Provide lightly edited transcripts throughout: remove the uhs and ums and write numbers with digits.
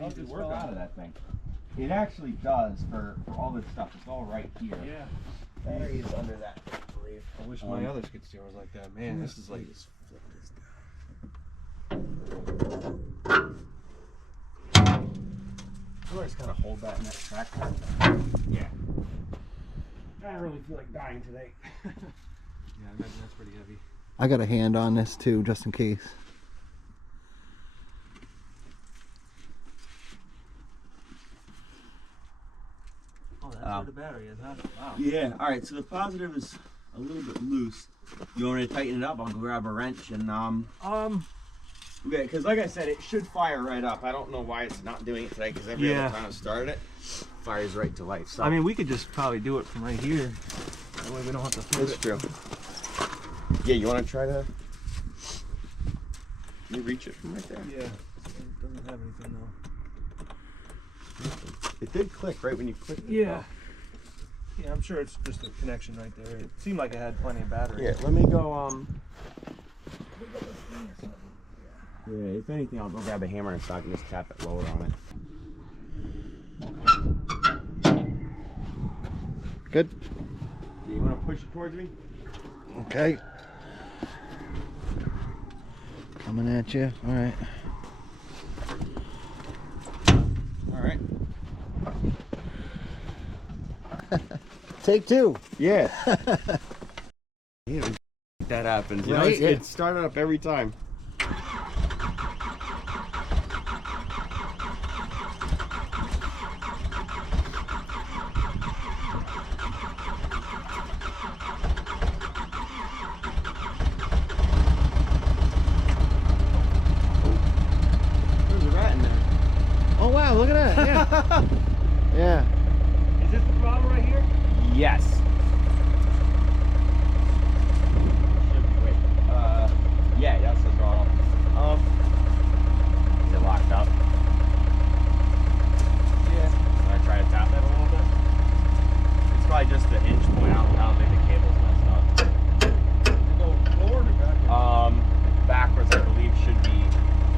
things to just work fell on. out of that thing. It actually does for all this stuff. It's all right here. Yeah. Battery is under that, I believe. I wish my other skid steer was like that. Man, this is like. Just flip this down. You just kind of hold that in that track. Yeah. I don't really feel like dying today. Yeah, I imagine that's pretty heavy. I got a hand on this too, just in case. Oh, that's where the battery is, huh? Wow. Yeah. All right. So the positive is a little bit loose. You want me to tighten it up? I'll grab a wrench and Okay, because like I said, it should fire right up. I don't know why it's not doing it today. Because every other time I've started it, fires right to life. So I mean, we could just probably do it from right here. That way we don't have to flip it. true. Yeah. You want to try to? Can you reach it from right there? Yeah. It doesn't have anything though. It did click right when you clicked it. Yeah. Yeah, I'm sure it's just a connection right there. It seemed like it had plenty of battery. Yeah, let me go, yeah, if anything, I'll go grab a hammer and sock and just tap it lower on it. Good. Yeah, you want to push it towards me? Okay. Coming at you. All right. All right. Take two. Yeah. Yeah, that happens. You know, Right, it started up every time. There's a rat in there. Oh wow! Look at that. Yeah. Yeah. Is this the throttle right here? Yes. Yeah, that's the throttle. Is it locked up? Yeah. Can I try to tap that a little bit? It's probably just the hinge point. I don't think the cable's messed up. Go forward or backwards? Backwards, I believe, should be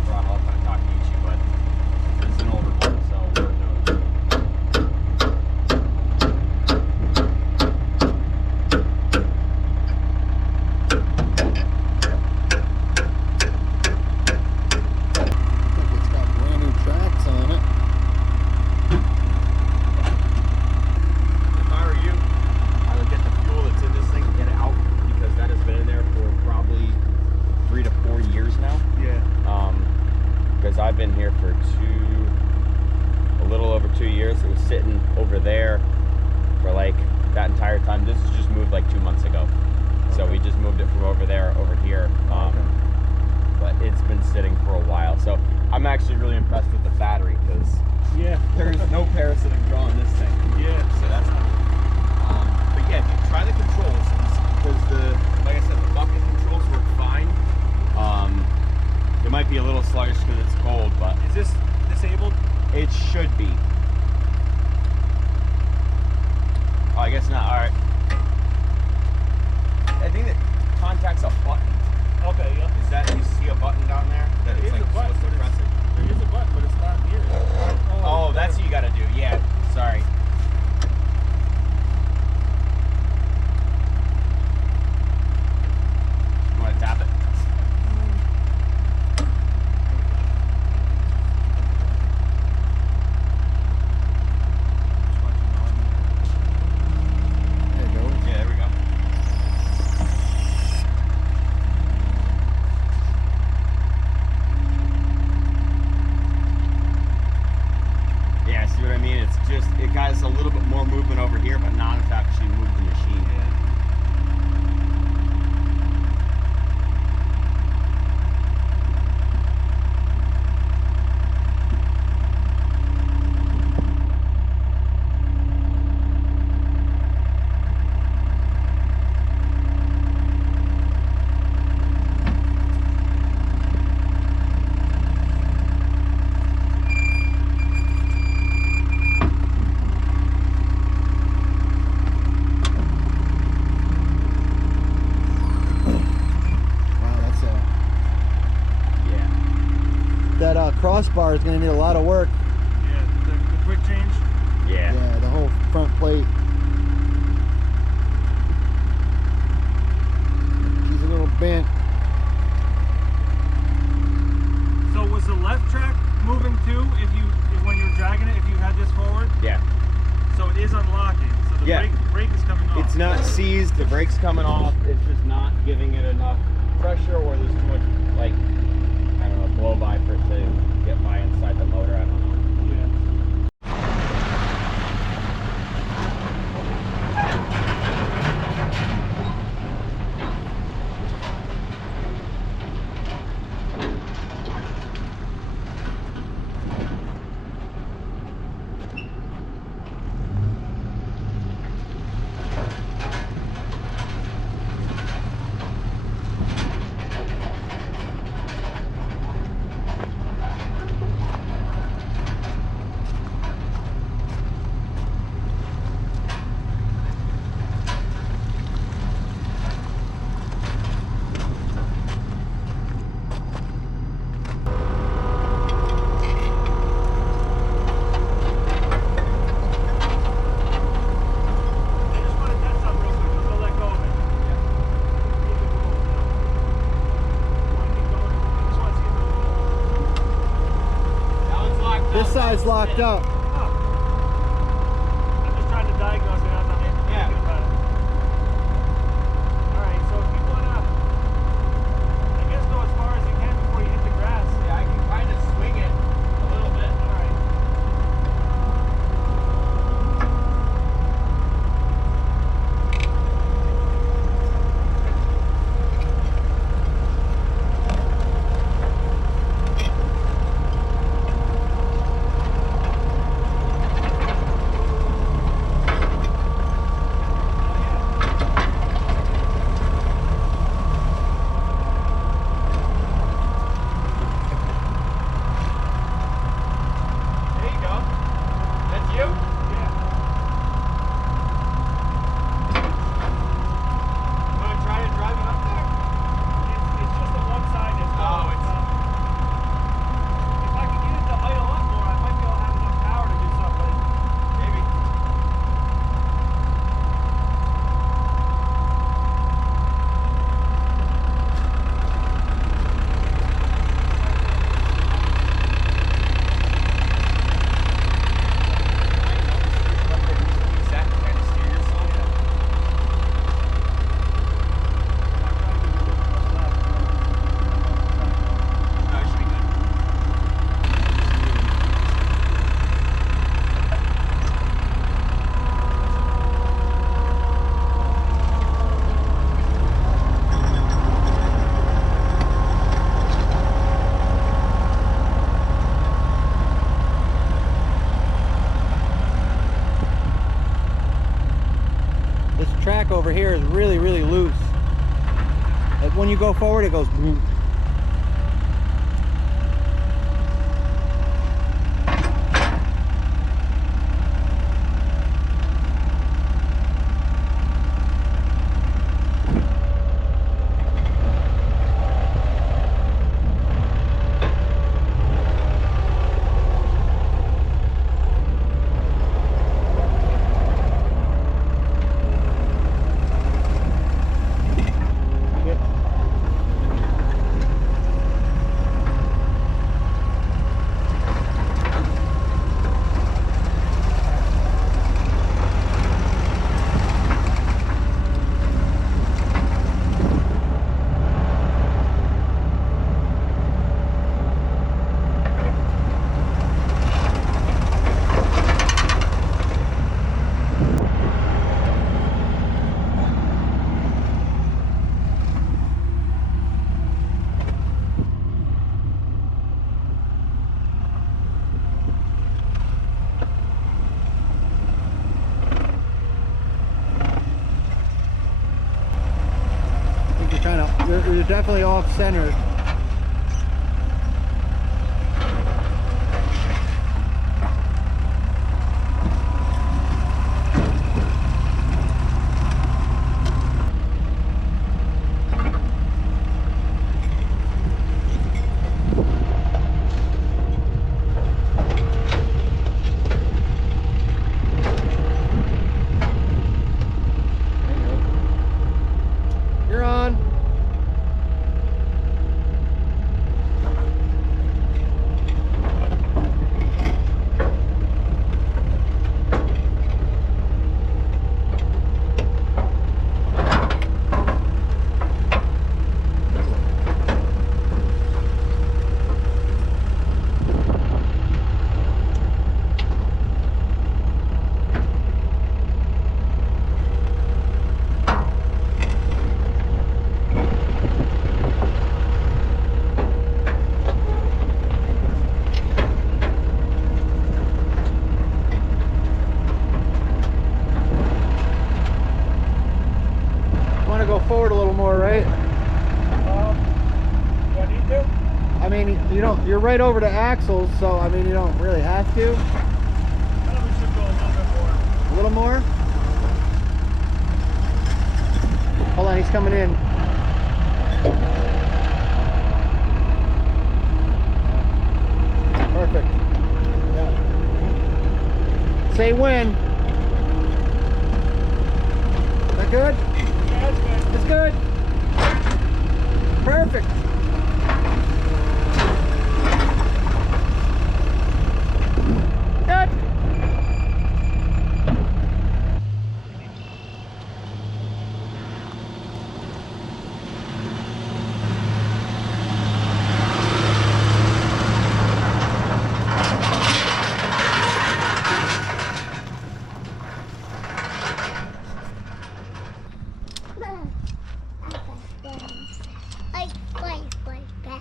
throttle. I'm gonna talk to you, but it's an older one, so Lord knows. It's got brand new tracks on it. If I were you, I would get the fuel that's in this thing and get it out, because that has been in there for probably 3 to 4 years now. Yeah. Because I've been here for a little over 2 years. It was sitting over there for like that entire time. This was just moved like 2 months ago. So we just moved it from over there over here. But it's been sitting for a while. So I'm actually really impressed with the battery, because there's no parasitic draw in this thing. Yeah. So that's not. But yeah, if you try the controls, because like I said, the bucket controls work fine. It might be a little sluggish because it's cold, but Is this disabled? it should be. Oh, I guess not. All right. I think that contacts a button. Okay, yeah. Is that, you see a button down there? That There it's is like a button, supposed to but press it. There is a button, but it's not here. Oh, that's what you gotta do. Yeah, sorry. You wanna tap it? There it goes. Yeah, there we go. Yeah, see what I mean? It's just, it got us a little bit more movement over here, but not enough to actually move the machine. Wow, Yeah. that crossbar is going to need a lot of work. quick change. Yeah. Yeah, the whole front plate. She's a little bent. So was the left track moving too when you were dragging it, if you had this forward? Yeah. So it is unlocking. So the Yeah. brake is coming off. It's not seized, the brake's coming off, it's just not giving it enough pressure, or there's too much, like, I don't know, blow by for it to get by inside the motor, I don't know. Yeah. This side's locked up. I'm just trying to diagnose it as I'm thinking about it. Alright, so if you wanna, I guess go as far as you can before you hit the grass. Yeah, I can kind of swing it a little bit. Alright. Track over here is really, really loose. Like when you go forward, it goes boom. You're definitely off center. right over the axles, so I mean you don't really have to. Probably should go a little bit more. A little more? Hold on, he's coming in. Perfect. Yeah. Say when. Is that good? Yeah, that's good. That's good. Perfect. Good. Like that.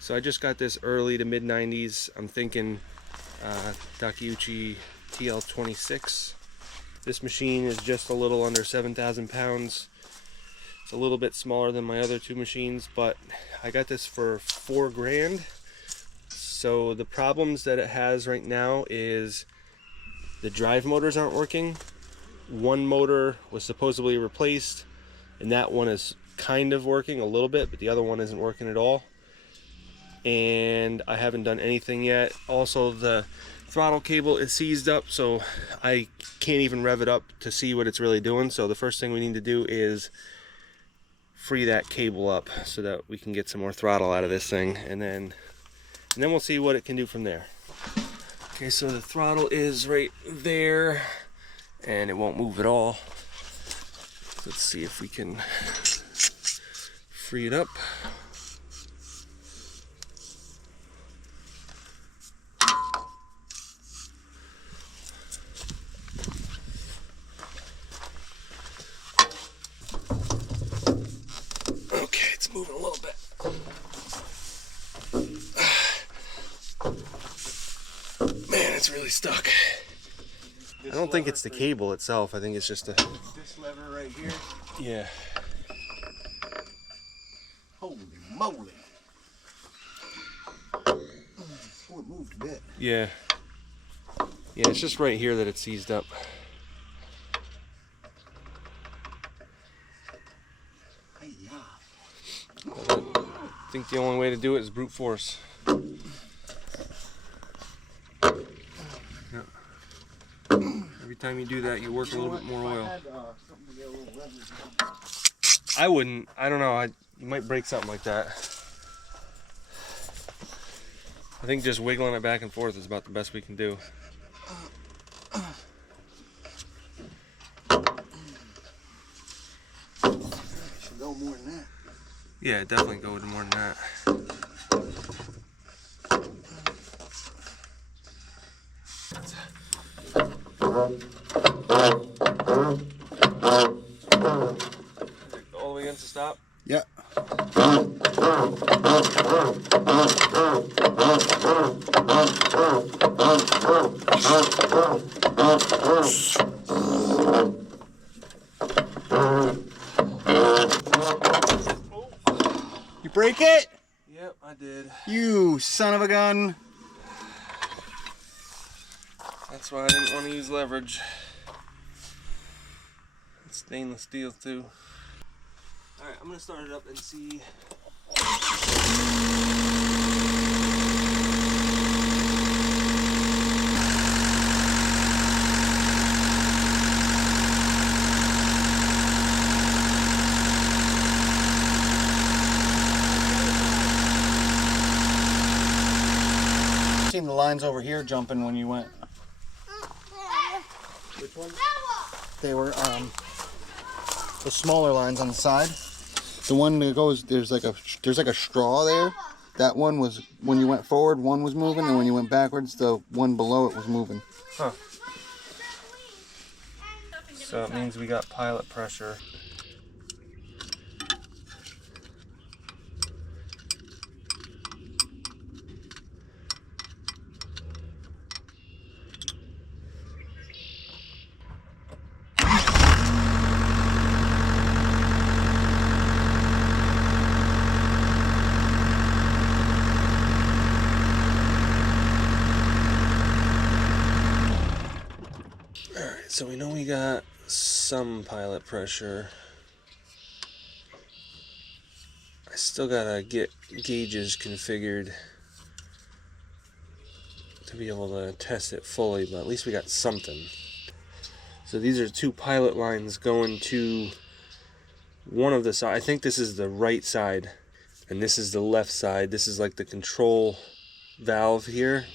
So I just got this early to mid 90s. I'm thinking Takeuchi TL26. This machine is just a little under 7,000 pounds. It's a little bit smaller than my other two machines, but I got this for $4 grand. So the problems that it has right now is the drive motors aren't working. One motor was supposedly replaced, and that one is kind of working a little bit, but the other one isn't working at all. And I haven't done anything yet. Also, the throttle cable is seized up, so I can't even rev it up to see what it's really doing. So the first thing we need to do is free that cable up so that we can get some more throttle out of this thing, and then we'll see what it can do from there. Okay, so the throttle is right there and it won't move at all. Let's see if we can free it up. Okay, it's moving a little bit. it's really stuck. I don't think it's the cable itself. I think it's just a... This lever right here. Yeah. Holy moly. Oh, it moved a bit. Yeah. Yeah, it's just right here that it's seized up. I think the only way to do it is brute force. Yeah. Every time you do that, you work a little bit more oil. I wouldn't. I don't know. You might break something like that. I think just wiggling it back and forth is about the best we can do. Should go more than that. Yeah, definitely go with more than that. All the way against the stop? Yeah. You break it? Yep, I did. You son of a gun. That's why I didn't want to use leverage. It's stainless steel too. Alright, I'm going to start it up and see. Seen the lines over here jumping when you went. Which one? They were the smaller lines on the side. The one that goes, there's like a straw there. That one was, when you went forward, one was moving, and when you went backwards, the one below it was moving. Huh. So it means we got pilot pressure. So we know we got some pilot pressure. I still gotta get gauges configured to be able to test it fully, but at least we got something. So these are two pilot lines going to one of the sides. I think this is the right side and this is the left side. This is like the control valve here.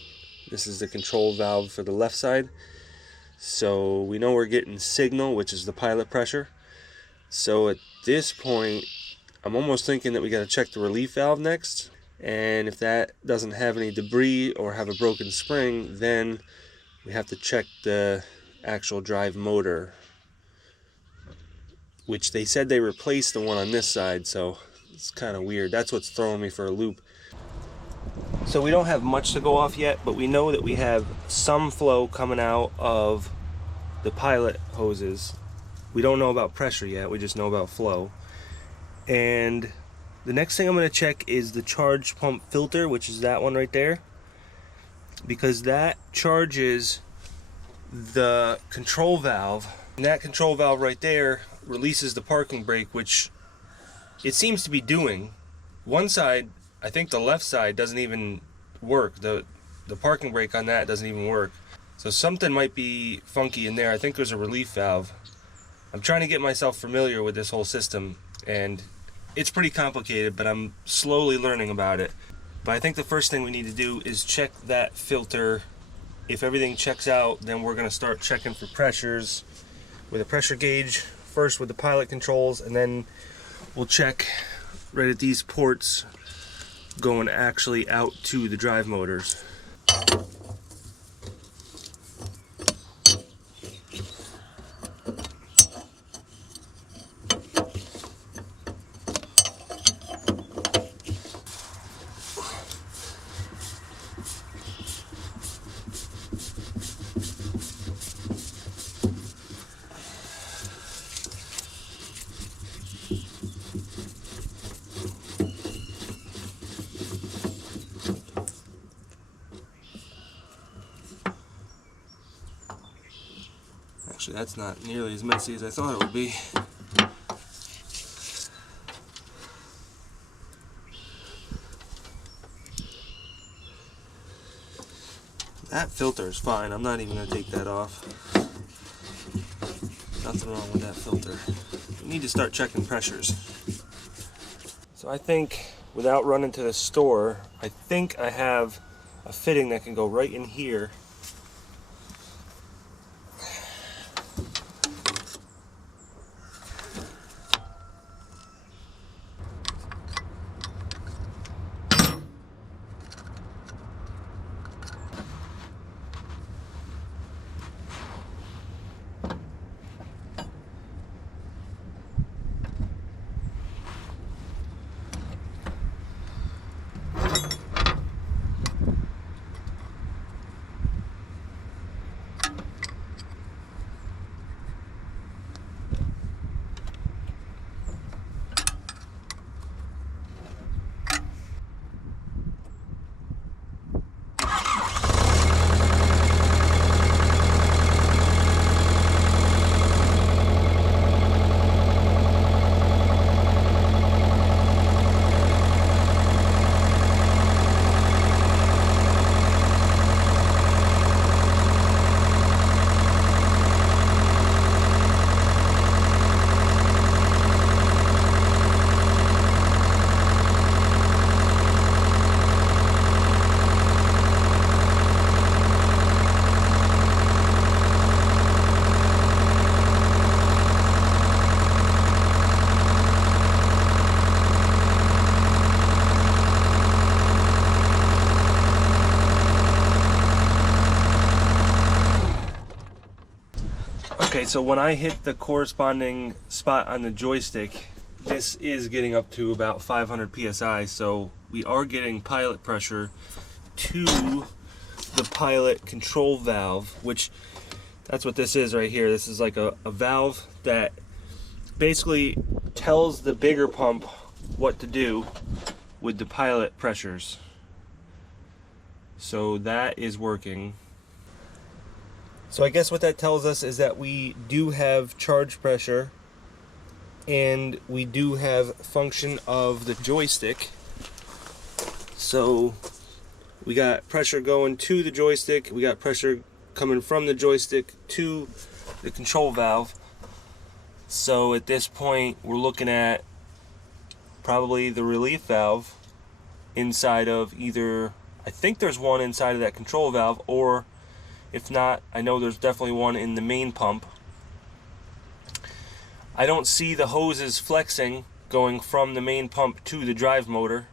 This is the control valve for the left side. So we know we're getting signal, which is the pilot pressure. So at this point, I'm almost thinking that we got to check the relief valve next. And if that doesn't have any debris or have a broken spring, then we have to check the actual drive motor, which they said they replaced the one on this side. So it's kind of weird. That's what's throwing me for a loop. So we don't have much to go off yet, but we know that we have some flow coming out of the pilot hoses. We don't know about pressure yet, we just know about flow. And the next thing I'm going to check is the charge pump filter, which is that one right there, because that charges the control valve. And that control valve right there releases the parking brake, which it seems to be doing. One side, I think the left side doesn't even work. The parking brake on that doesn't even work. So something might be funky in there. I think there's a relief valve. I'm trying to get myself familiar with this whole system, and it's pretty complicated, but I'm slowly learning about it. But I think the first thing we need to do is check that filter. If everything checks out, then we're going to start checking for pressures with a pressure gauge, first with the pilot controls, and then we'll check right at these ports going actually out to the drive motors. Actually, that's not nearly as messy as I thought it would be. That filter is fine. I'm not even going to take that off. Nothing wrong with that filter. We need to start checking pressures. So I think, without running to the store, I think I have a fitting that can go right in here. Okay, so when I hit the corresponding spot on the joystick, this is getting up to about 500 psi, so we are getting pilot pressure to the pilot control valve, which that's what this is right here. This is like a valve that basically tells the bigger pump what to do with the pilot pressures. So that is working. So I guess what that tells us is that we do have charge pressure and we do have function of the joystick. So we got pressure going to the joystick, we got pressure coming from the joystick to the control valve. So at this point we're looking at probably the relief valve inside of either, I think there's one inside of that control valve, or if not, I know there's definitely one in the main pump. I don't see the hoses flexing going from the main pump to the drive motor,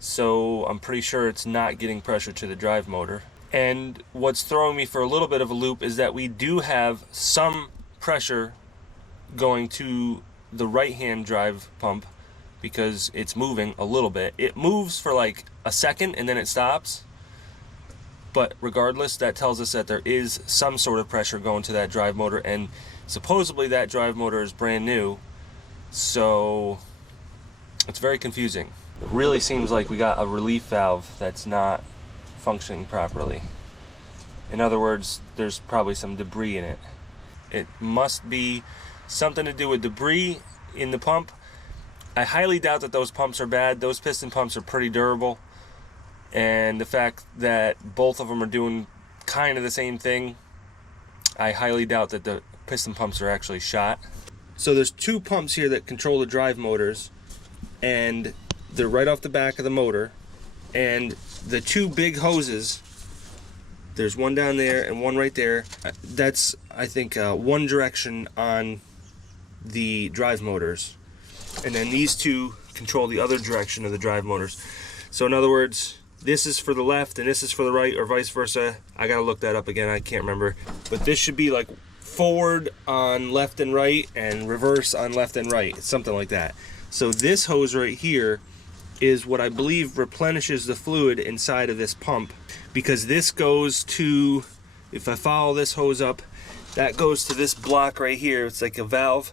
so I'm pretty sure it's not getting pressure to the drive motor. And what's throwing me for a little bit of a loop is that we do have some pressure going to the right-hand drive pump because it's moving a little bit. It moves for like a second and then it stops. But regardless, that tells us that there is some sort of pressure going to that drive motor, and supposedly that drive motor is brand new, so it's very confusing. It really seems like we got a relief valve that's not functioning properly. In other words, there's probably some debris in it. It must be something to do with debris in the pump. I highly doubt that those pumps are bad. Those piston pumps are pretty durable. And the fact that both of them are doing kind of the same thing, I highly doubt that the piston pumps are actually shot. So there's two pumps here that control the drive motors, and they're right off the back of the motor. And the two big hoses, there's one down there and one right there. That's, I think, one direction on the drive motors. And then these two control the other direction of the drive motors. So in other words, this is for the left and this is for the right, or vice versa. I gotta look that up again, I can't remember. But this should be like forward on left and right and reverse on left and right, something like that. So this hose right here is what I believe replenishes the fluid inside of this pump, because this goes to, if I follow this hose up, that goes to this block right here. It's like a valve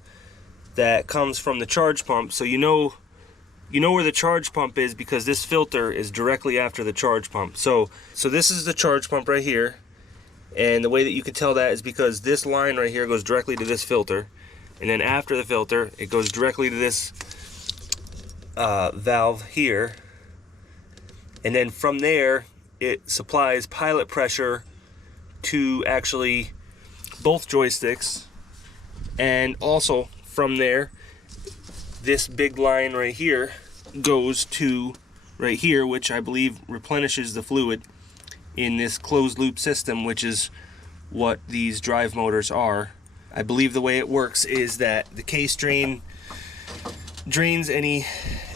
that comes from the charge pump. So you know where the charge pump is because this filter is directly after the charge pump. So this is the charge pump right here, And the way that you can tell that is because this line right here goes directly to this filter, and then after the filter it goes directly to this valve here, and then from there it supplies pilot pressure to actually both joysticks, and also from there this big line right here goes to right here, which I believe replenishes the fluid in this closed loop system, which is what these drive motors are. I believe the way it works is that the case drain drains any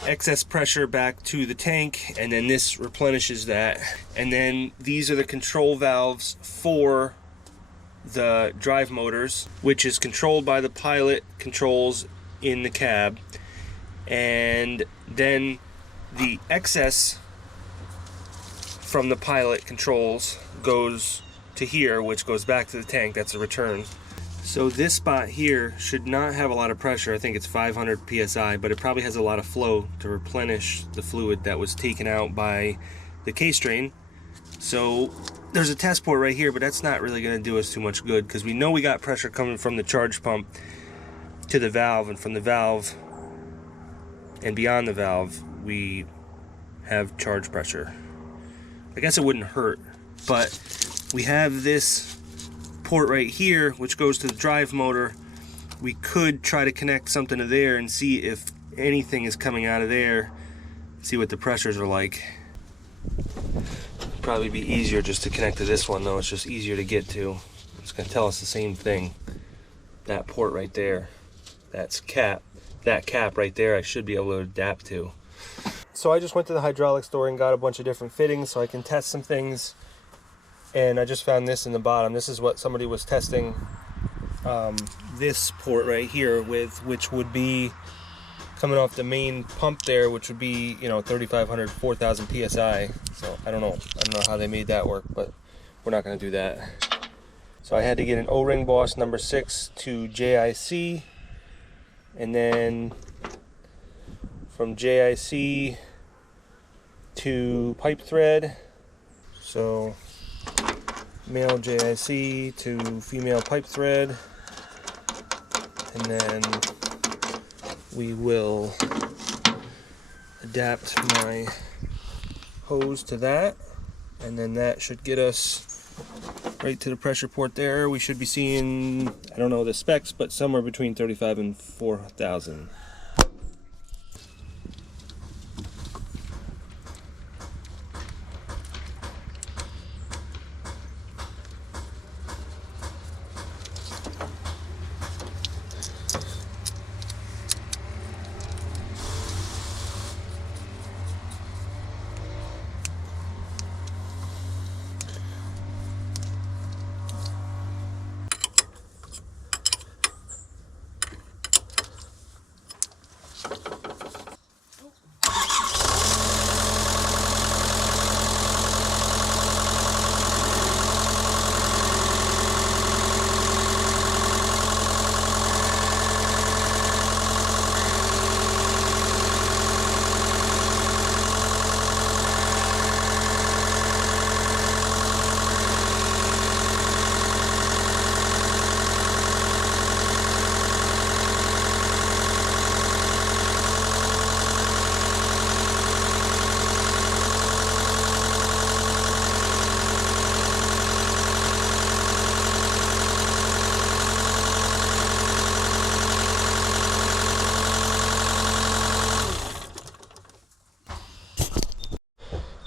excess pressure back to the tank, and then this replenishes that. And then these are the control valves for the drive motors, which is controlled by the pilot controls in the cab. And then the excess from the pilot controls goes to here, which goes back to the tank. That's a return. So this spot here should not have a lot of pressure. I think it's 500 psi, but it probably has a lot of flow to replenish the fluid that was taken out by the case drain. So there's a test port right here, but that's not really going to do us too much good, because we know we got pressure coming from the charge pump to the valve, and from the valve and beyond the valve we have charge pressure. I guess it wouldn't hurt, but we have this port right here which goes to the drive motor. We could try to connect something to there and see if anything is coming out of there, see what the pressures are like. Probably be easier just to connect to this one though, it's just easier to get to. It's going to tell us the same thing. That port right there, that's cap. That cap right there I should be able to adapt to. So I just went to the hydraulic store and got a bunch of different fittings so I can test some things, and I just found this in the bottom. This is what somebody was testing this port right here with, which would be coming off the main pump there, which would be, you know, 3,500, 4,000 psi. So I don't know how they made that work, but we're not going to do that. So I had to get an O-ring boss number 6 to JIC, and then from JIC to pipe thread. So male JIC to female pipe thread, and then we will adapt my hose to that, and then that should get us right to the pressure port there. We should be seeing, I don't know the specs, but somewhere between 35 and 4,000.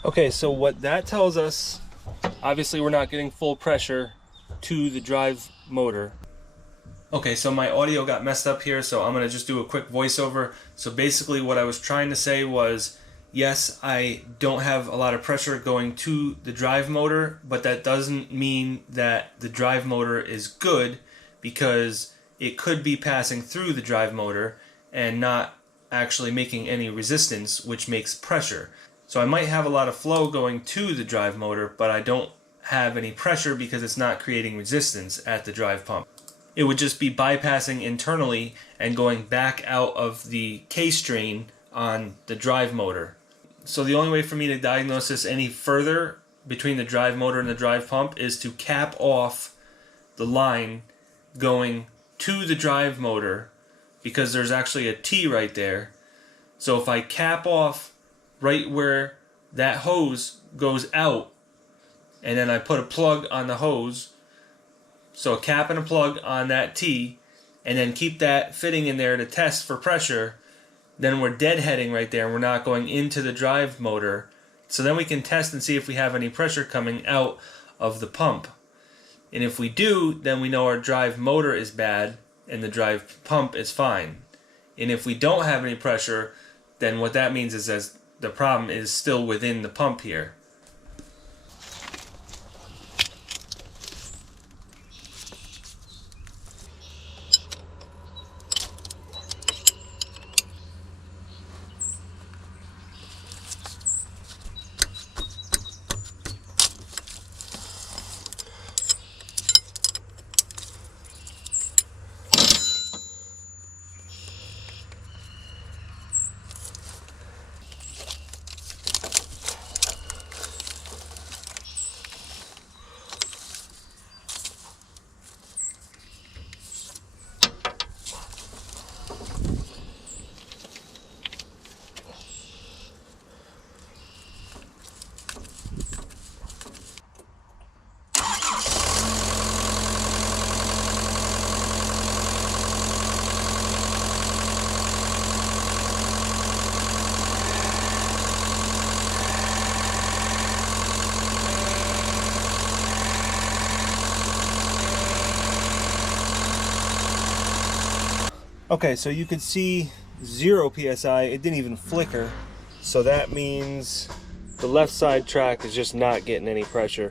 Okay, so what that tells us, obviously we're not getting full pressure to the drive motor. Okay, so my audio got messed up here, so I'm going to just do a quick voiceover. So basically what I was trying to say was, yes, I don't have a lot of pressure going to the drive motor, but that doesn't mean that the drive motor is good, because it could be passing through the drive motor and not actually making any resistance, which makes pressure. So I might have a lot of flow going to the drive motor, but I don't have any pressure because it's not creating resistance at the drive pump. It would just be bypassing internally and going back out of the case drain on the drive motor. So the only way for me to diagnose this any further between the drive motor and the drive pump is to cap off the line going to the drive motor, because there's actually a T right there. So if I cap off right where that hose goes out, and then I put a plug on the hose, so a cap and a plug on that T, and then keep that fitting in there to test for pressure, then we're deadheading right there and we're not going into the drive motor. So then we can test and see if we have any pressure coming out of the pump. And if we do, then we know our drive motor is bad and the drive pump is fine. And if we don't have any pressure, then what that means is that the problem is still within the pump here. Okay, so you could see 0 PSI, it didn't even flicker. So that means the left side track is just not getting any pressure.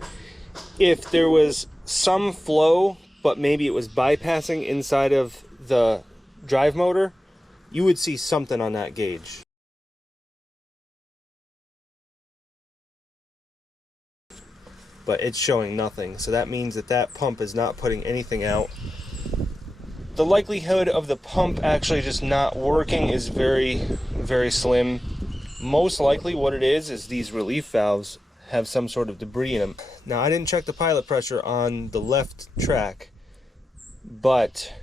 If there was some flow, but maybe it was bypassing inside of the drive motor, you would see something on that gauge. But it's showing nothing, so that means that that pump is not putting anything out. The likelihood of the pump actually just not working is very, very slim. Most likely what it is these relief valves have some sort of debris in them. Now, I didn't check the pilot pressure on the left track, but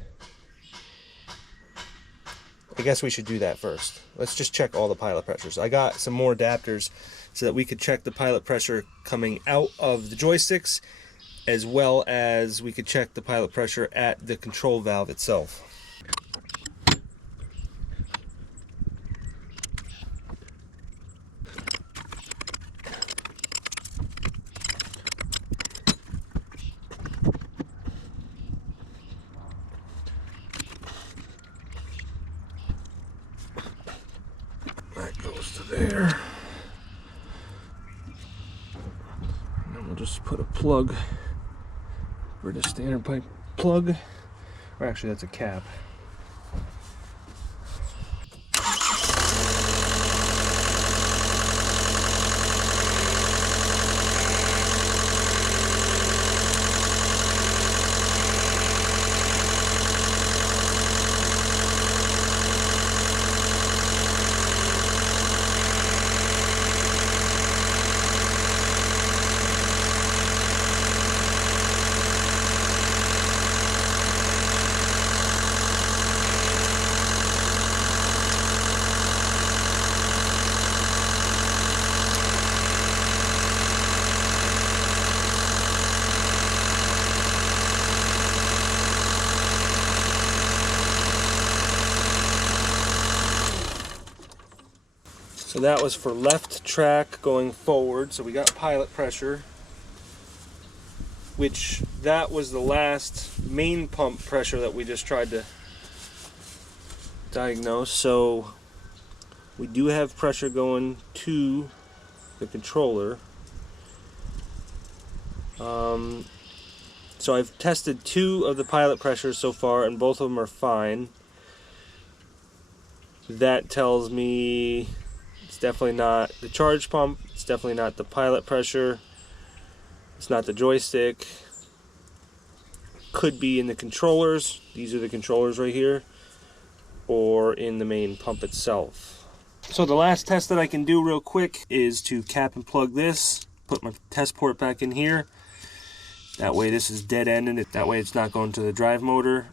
I guess we should do that first. Let's just check all the pilot pressures. I got some more adapters so that we could check the pilot pressure coming out of the joysticks, as well as we could check the pilot pressure at the control valve itself. That goes to there. And then we'll just put a plug for the standard pipe plug, or actually that's a cap. So that was for left track going forward. So we got pilot pressure, which that was the last main pump pressure that we just tried to diagnose. So we do have pressure going to the controller. So I've tested 2 of the pilot pressures so far, and both of them are fine. That tells me it's definitely not the charge pump, it's definitely not the pilot pressure, it's not the joystick. Could be in the controllers, these are the controllers right here, or in the main pump itself. So the last test that I can do real quick is to cap and plug this put my test port back in here. That way this is dead ended. That way it's not going to the drive motor.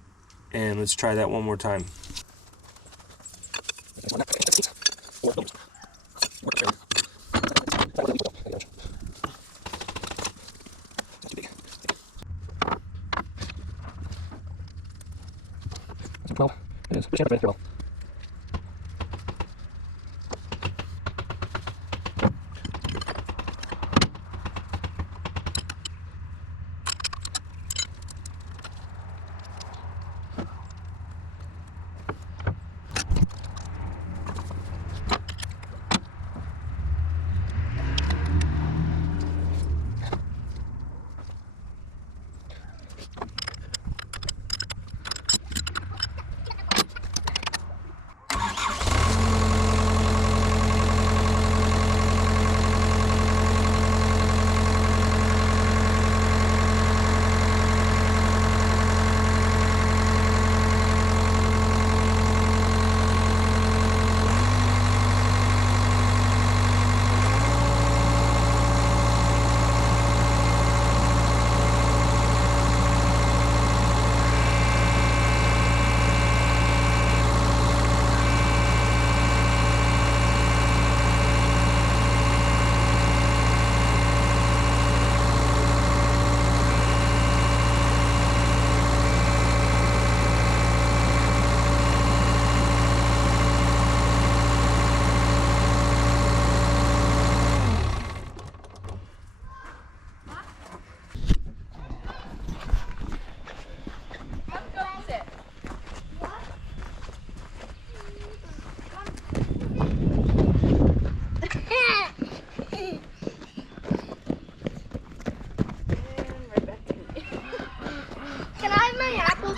And let's try that one more time. Well, it is.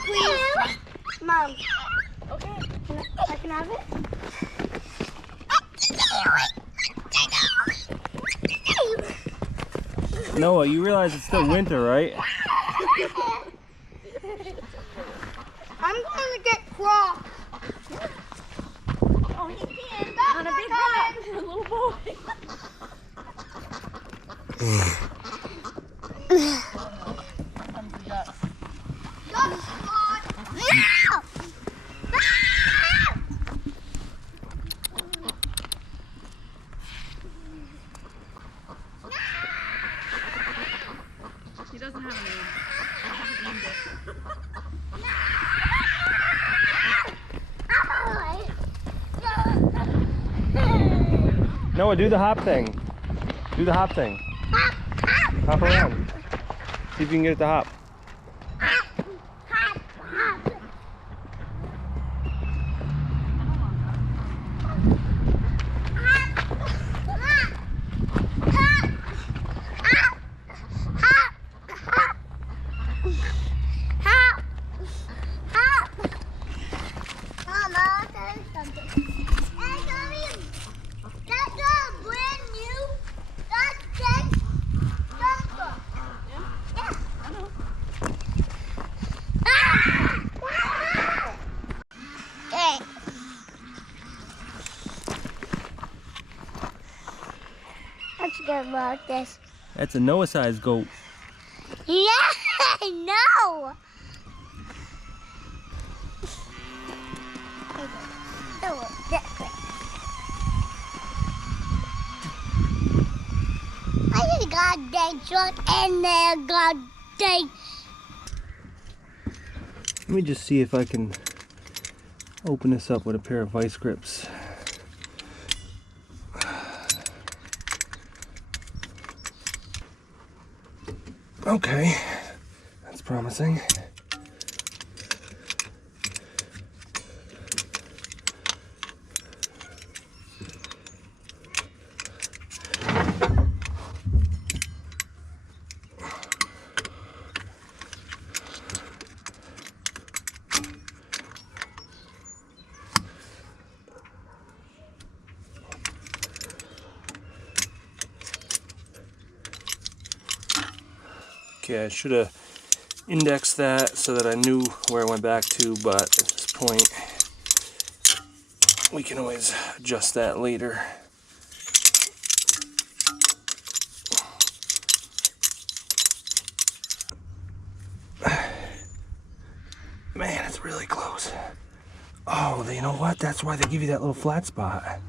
Please. Mom. Okay. I can have it? Noah, you realize it's still winter, right? I'm going to get Crocs. Oh, he can. Not a big rock. A little boy. He doesn't have a name. I haven't named it. Noah, do the hop thing. Do the hop thing. Hop around. See if you can get it to hop. Let's get about this. That's a Noah-sized goat. Yeah, I know. I just got that truck and then got that. Let me just see if I can open this up with a pair of vice grips. Okay, that's promising. Okay, I should have indexed that so that I knew where I went back to, but at this point, we can always adjust that later. really close. Oh, you know what? That's why they give you that little flat spot.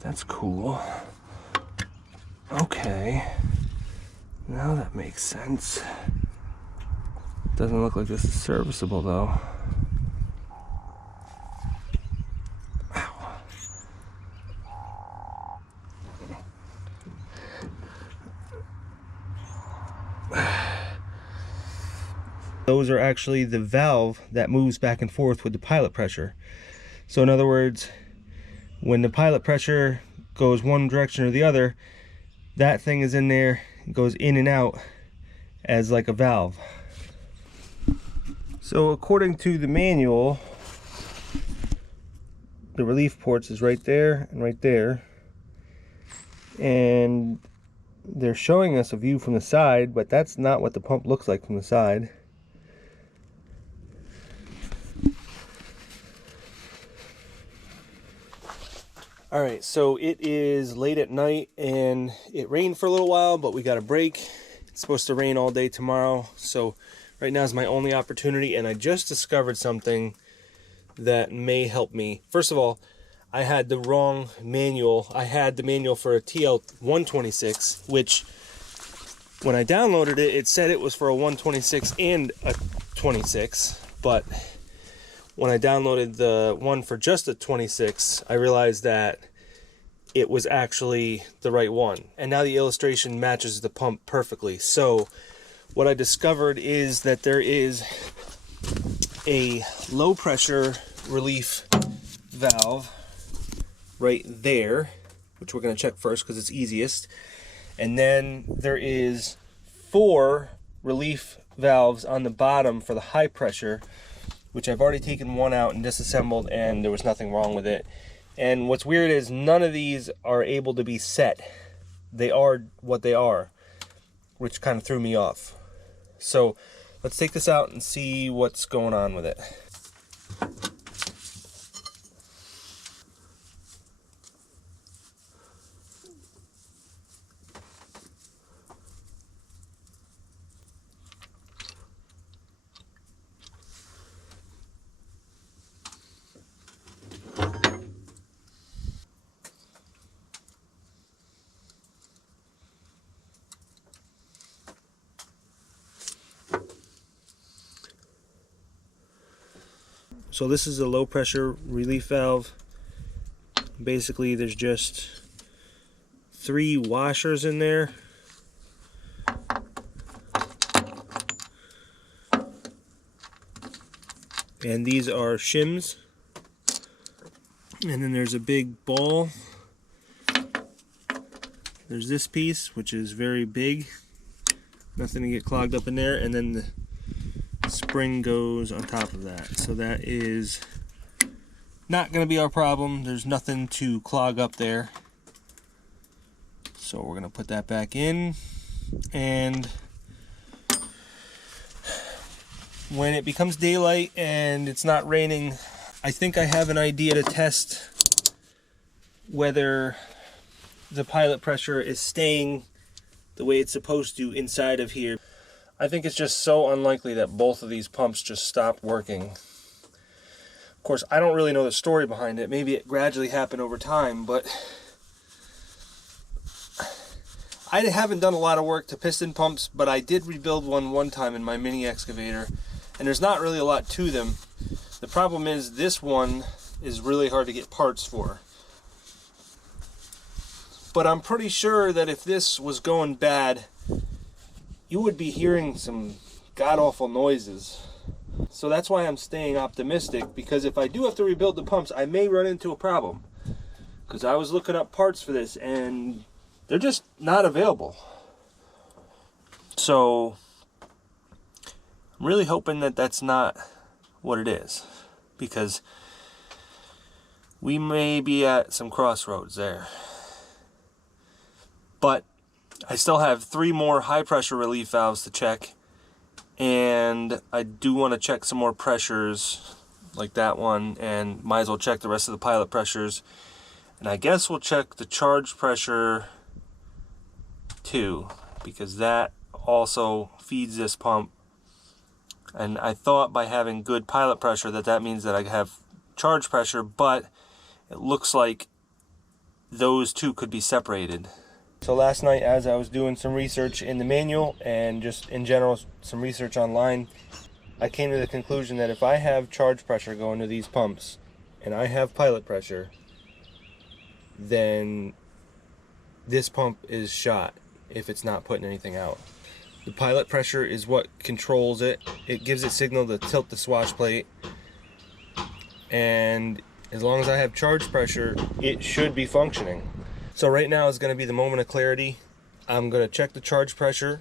That's cool. Okay. Now that makes sense. Doesn't look like this is serviceable though. Those are actually the valve that moves back and forth with the pilot pressure. So in other words, when the pilot pressure goes one direction or the other, that thing is in there, goes in and out as like a valve. So according to the manual, the relief ports is right there and right there. And they're showing us a view from the side, but that's not what the pump looks like from the side. All right, so it is late at night and it rained for a little while, but we got a break. It's supposed to rain all day tomorrow. So right now is my only opportunity, and I just discovered something that may help me. First of all, I had the wrong manual. I had the manual for a TL126, which when I downloaded it, it said it was for a 126 and a 26, but when I downloaded the one for just a 26, I realized that it was actually the right one. And now the illustration matches the pump perfectly. So what I discovered is that there is a low pressure relief valve right there, which we're going to check first because it's easiest. And then there is 4 relief valves on the bottom for the high pressure, which I've already taken one out and disassembled, and there was nothing wrong with it. And what's weird is none of these are able to be set. They are what they are, which kind of threw me off. So let's take this out and see what's going on with it. So this is a low pressure relief valve. Basically there's just 3 washers in there. And these are shims. And then there's a big ball. There's this piece, which is very big. Nothing to get clogged up in there. And then the spring goes on top of that. So that is not going to be our problem. There's nothing to clog up there. So we're going to put that back in. And when it becomes daylight and it's not raining, I think I have an idea to test whether the pilot pressure is staying the way it's supposed to inside of here. I think it's just so unlikely that both of these pumps just stopped working. Of course, I don't really know the story behind it. Maybe it gradually happened over time, but I haven't done a lot of work to piston pumps, but I did rebuild one time in my mini excavator, and there's not really a lot to them. The problem is this one is really hard to get parts for. But I'm pretty sure that if this was going bad, you would be hearing some god-awful noises. So that's why I'm staying optimistic, because if I do have to rebuild the pumps, I may run into a problem. Because I was looking up parts for this, and they're just not available. So I'm really hoping that that's not what it is, because we may be at some crossroads there. But I still have 3 more high pressure relief valves to check, and I do want to check some more pressures like that one, and might as well check the rest of the pilot pressures, and I guess we'll check the charge pressure too, because that also feeds this pump. And I thought by having good pilot pressure that means that I have charge pressure, but it looks like those two could be separated. So last night, as I was doing some research in the manual and just in general some research online, I came to the conclusion that if I have charge pressure going to these pumps and I have pilot pressure, then this pump is shot if it's not putting anything out. The pilot pressure is what controls it. It gives it signal to tilt the swash plate, and as long as I have charge pressure, it should be functioning. So right now is going to be the moment of clarity. I'm going to check the charge pressure.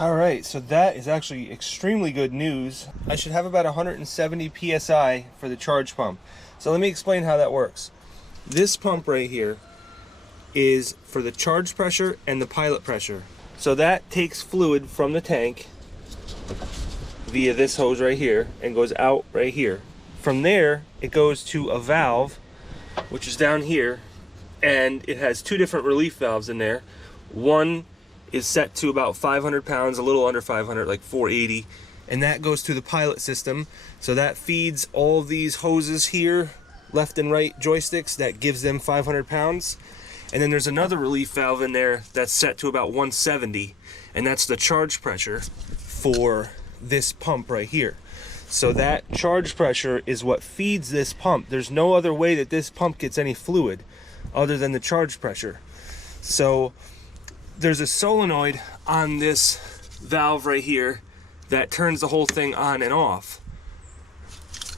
Alright, so that is actually extremely good news. I should have about 170 PSI for the charge pump. So let me explain how that works. This pump right here is for the charge pressure and the pilot pressure. So that takes fluid from the tank via this hose right here and goes out right here. From there, it goes to a valve, which is down here, and it has two different relief valves in there. One is set to about 500 pounds, a little under 500, like 480, and that goes to the pilot system. So that feeds all of these hoses here, left and right joysticks, that gives them 500 pounds. And then there's another relief valve in there that's set to about 170, and that's the charge pressure for this pump right here. So that charge pressure is what feeds this pump. There's no other way that this pump gets any fluid other than the charge pressure. So there's a solenoid on this valve right here that turns the whole thing on and off.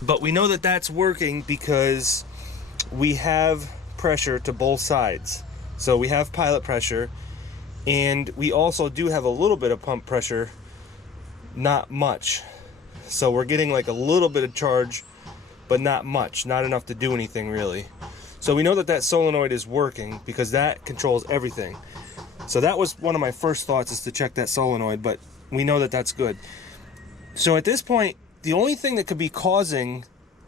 But we know that that's working because we have pressure to both sides. So we have pilot pressure, and we also do have a little bit of pump pressure, not much. So we're getting like a little bit of charge, but not much, not enough to do anything really. So we know that that solenoid is working because that controls everything. So that was one of my first thoughts, is to check that solenoid, but we know that that's good. So at this point, the only thing that could be causing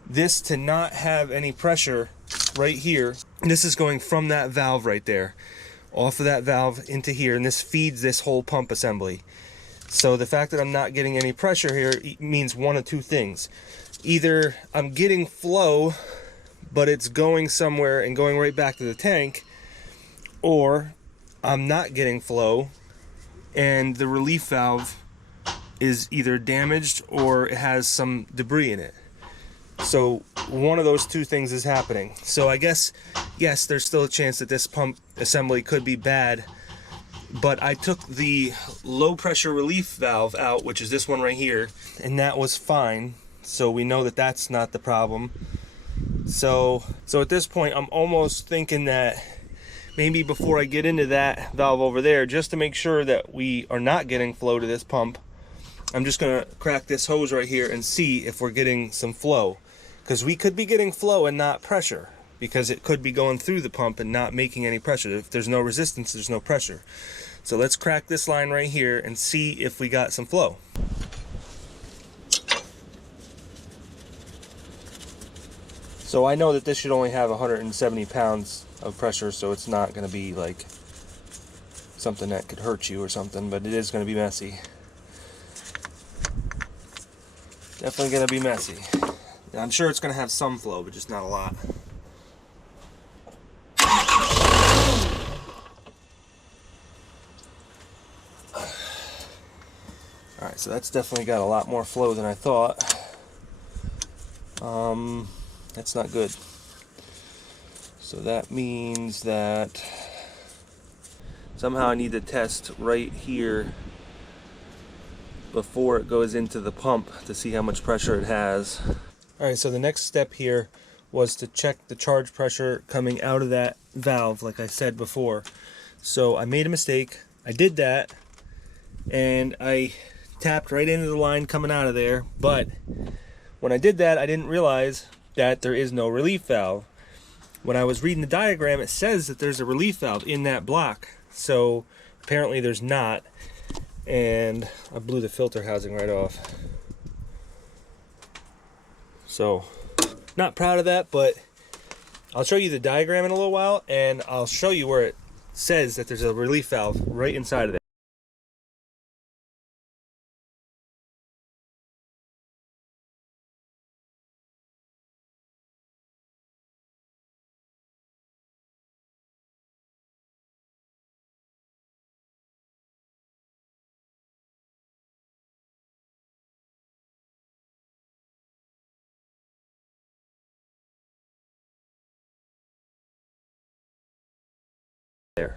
this to not have any pressure right here, and this is going from that valve right there, off of that valve into here, and this feeds this whole pump assembly. So the fact that I'm not getting any pressure here means one of two things. Either I'm getting flow, but it's going somewhere and going right back to the tank, or I'm not getting flow and the relief valve is either damaged or it has some debris in it. So one of those two things is happening. So I guess, yes, there's still a chance that this pump assembly could be bad, but I took the low pressure relief valve out, which is this one right here, and that was fine. So we know that that's not the problem. So at this point, I'm almost thinking that maybe before I get into that valve over there, just to make sure that we are not getting flow to this pump, I'm just gonna crack this hose right here and see if we're getting some flow. Because we could be getting flow and not pressure, because it could be going through the pump and not making any pressure. If there's no resistance, there's no pressure. So let's crack this line right here and see if we got some flow. So I know that this should only have 170 pounds of pressure, so it's not going to be like something that could hurt you or something, but it is going to be messy. Definitely going to be messy. I'm sure it's going to have some flow, but just not a lot. Alright, so that's definitely got a lot more flow than I thought. That's not good. So that means that somehow I need to test right here before it goes into the pump to see how much pressure it has. Alright, so the next step here was to check the charge pressure coming out of that valve, like I said before. So I made a mistake. I did that, and I tapped right into the line coming out of there, but when I did that, I didn't realize that there is no relief valve. When I was reading the diagram, it says that there's a relief valve in that block, so apparently there's not, and I blew the filter housing right off. So, not proud of that, but I'll show you the diagram in a little while, and I'll show you where it says that there's a relief valve right inside of there.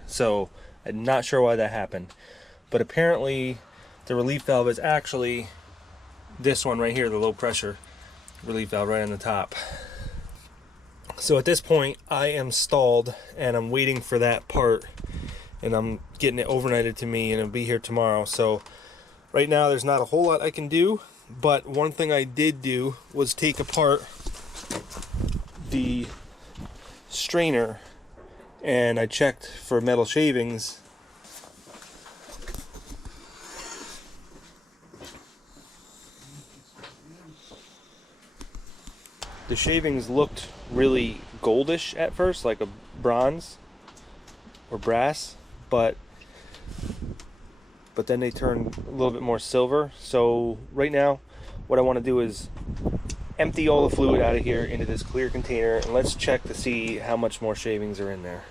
So I'm not sure why that happened, but apparently the relief valve is actually this one right here, the low pressure relief valve right on the top. So at this point I am stalled and I'm waiting for that part, and I'm getting it overnighted to me, and it'll be here tomorrow. So right now there's not a whole lot I can do, but one thing I did do was take apart the strainer, and I checked for metal shavings. The shavings looked really goldish at first, like a bronze or brass, but then they turned a little bit more silver. So right now what I want to do is empty all the fluid out of here into this clear container, and let's check to see how much more shavings are in there.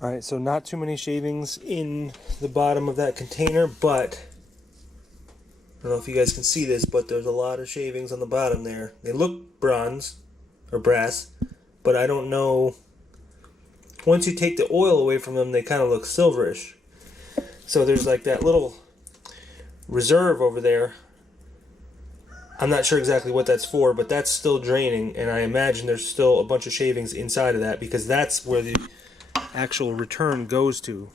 Alright, so not too many shavings in the bottom of that container, but I don't know if you guys can see this, but there's a lot of shavings on the bottom there. They look bronze or brass, but I don't know. Once you take the oil away from them, they kind of look silverish. So there's like that little reserve over there. I'm not sure exactly what that's for, but that's still draining, and I imagine there's still a bunch of shavings inside of that, because that's where the actual return goes to.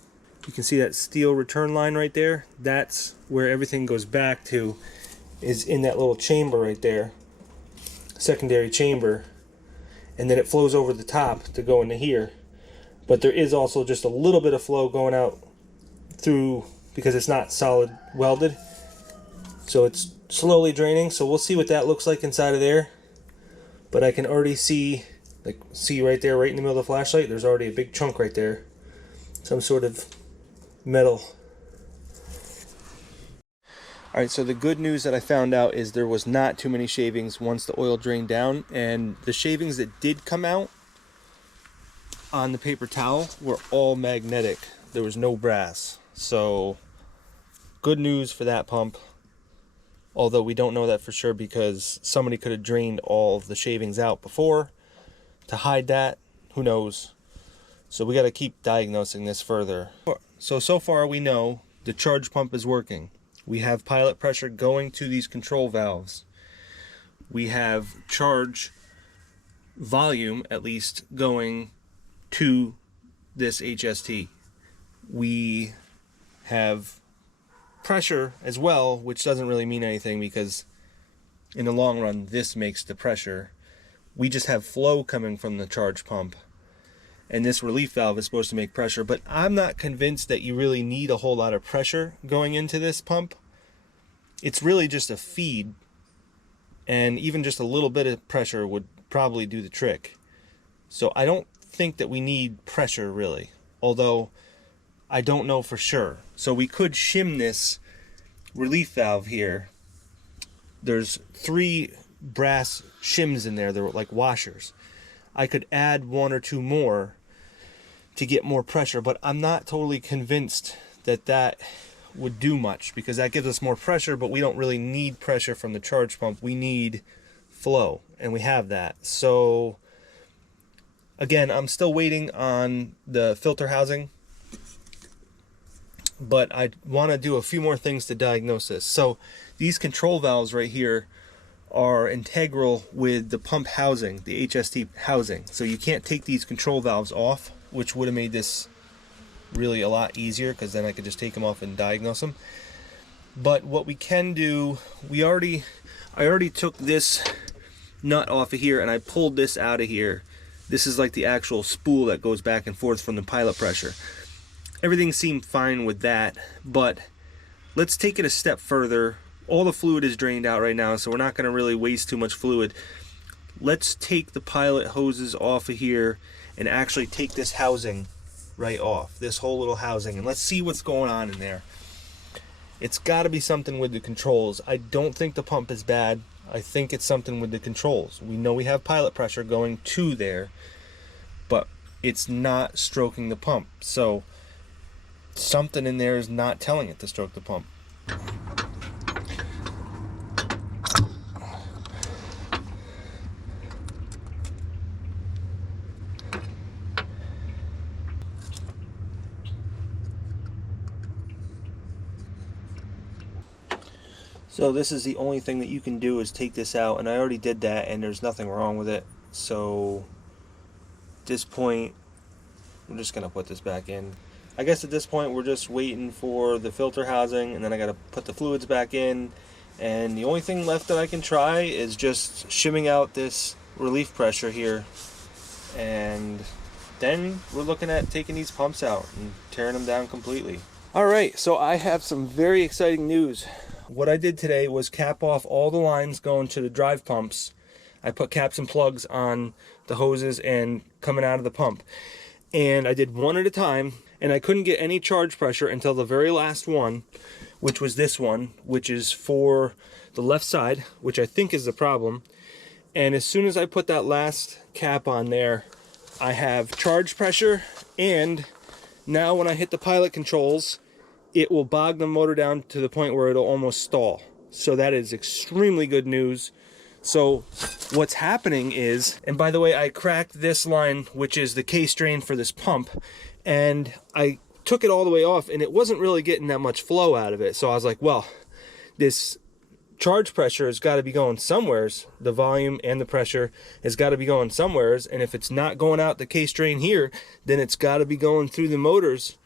You can see that steel return line right there. That's where everything goes back to, is in that little chamber right there, secondary chamber, and then it flows over the top to go into here. But there is also just a little bit of flow going out through, because it's not solid welded, so it's slowly draining. So we'll see what that looks like inside of there. But I can already see, like, see right there, right in the middle of the flashlight, there's already a big chunk right there, some sort of metal. Alright, so the good news that I found out is there was not too many shavings once the oil drained down, and the shavings that did come out on the paper towel were all magnetic. There was no brass. So good news for that pump, although we don't know that for sure, because somebody could have drained all of the shavings out before to hide that. Who knows? So we got to keep diagnosing this further. So far we know the charge pump is working. We have pilot pressure going to these control valves. We have charge volume, at least, going to this HST. We have pressure as well, which doesn't really mean anything, because in the long run this makes the pressure. We just have flow coming from the charge pump, and this relief valve is supposed to make pressure, but I'm not convinced that you really need a whole lot of pressure going into this pump. It's really just a feed and even just a little bit of pressure would probably do the trick. So I don't think that we need pressure really, although I don't know for sure. So we could shim this relief valve here. There's 3 brass shims in there. They're like washers. I could add 1 or 2 more to get more pressure, but I'm not totally convinced that that would do much, because that gives us more pressure, but we don't really need pressure from the charge pump. We need flow, and we have that. So again, I'm still waiting on the filter housing, but I want to do a few more things to diagnose this. So these control valves right here are integral with the pump housing, the HST housing. So you can't take these control valves off, which would have made this really a lot easier, because then I could just take them off and diagnose them. But what we can do, I already took this nut off of here and I pulled this out of here. This is like the actual spool that goes back and forth from the pilot pressure. Everything seemed fine with that, but let's take it a step further. All the fluid is drained out right now, so we're not going to really waste too much fluid. Let's take the pilot hoses off of here and actually take this housing right off, this whole little housing, and let's see what's going on in there. It's got to be something with the controls. I don't think the pump is bad. I think it's something with the controls. We know we have pilot pressure going to there, but it's not stroking the pump. So something in there is not telling it to stroke the pump. So this is the only thing that you can do, is take this out, and I already did that and there's nothing wrong with it. So at this point I'm just gonna put this back in. I guess at this point we're just waiting for the filter housing, and then I gotta put the fluids back in, and the only thing left that I can try is just shimming out this relief pressure here, and then we're looking at taking these pumps out and tearing them down completely. Alright, so I have some very exciting news. What I did today was cap off all the lines going to the drive pumps. I put caps and plugs on the hoses and coming out of the pump. And I did one at a time, and I couldn't get any charge pressure until the very last one, which was this one, which is for the left side, which I think is the problem. And as soon as I put that last cap on there, I have charge pressure, and now when I hit the pilot controls, it will bog the motor down to the point where it'll almost stall. So that is extremely good news. So what's happening is, and by the way, I cracked this line, which is the case drain for this pump, and I took it all the way off, and it wasn't really getting that much flow out of it. So I was like, well, this charge pressure has got to be going somewheres. The volume and the pressure has got to be going somewheres, and if it's not going out the case drain here, then it's got to be going through the motors,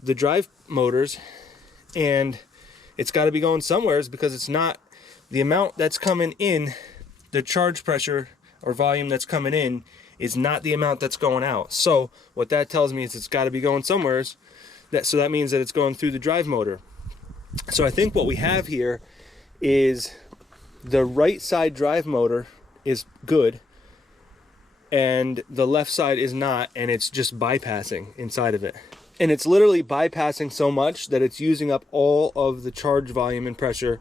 the drive motors, and it's got to be going somewheres, because it's not the amount that's coming in. The charge pressure or volume that's coming in is not the amount that's going out. So what that tells me is it's got to be going somewheres. So that means that it's going through the drive motor. So I think what we have here is the right side drive motor is good and the left side is not, and it's just bypassing inside of it. And it's literally bypassing so much that it's using up all of the charge volume and pressure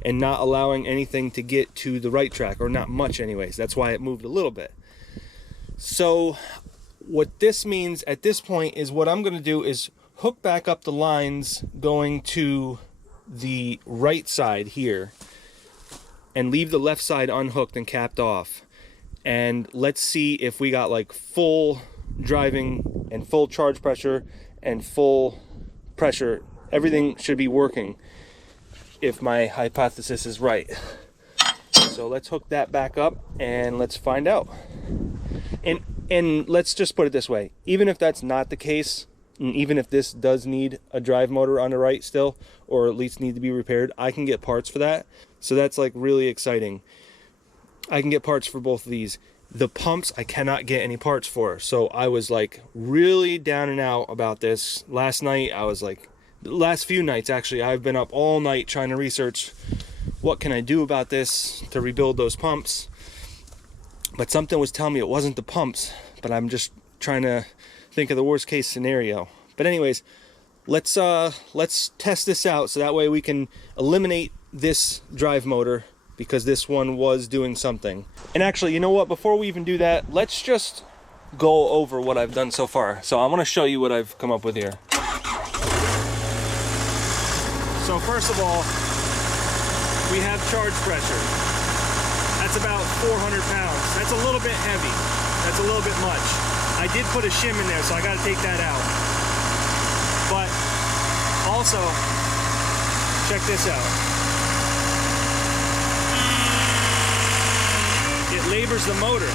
and not allowing anything to get to the right track, or not much anyways. That's why it moved a little bit. So what this means at this point is, what I'm going to do is hook back up the lines going to the right side here and leave the left side unhooked and capped off. And let's see if we got like full driving and full charge pressure and full pressure. Everything should be working if my hypothesis is right. So let's hook that back up and let's find out. And let's just put it this way, even if that's not the case, and even if this does need a drive motor on the right still, or at least need to be repaired, I can get parts for that. So that's like really exciting. I can get parts for both of these. The pumps I cannot get any parts for, so I was like really down and out about this. Last night I was like, the last few nights actually, I've been up all night trying to research what can I do about this to rebuild those pumps. But something was telling me it wasn't the pumps, but I'm just trying to think of the worst case scenario. But anyways, let's test this out so that way we can eliminate this drive motor, because this one was doing something. And actually, you know what, before we even do that, let's just go over what I've done so far. So I want to show you what I've come up with here. So first of all, we have charge pressure. That's about 400 pounds. That's a little bit heavy. That's a little bit much. I did put a shim in there, so I got to take that out. But also, check this out. It labors the motor.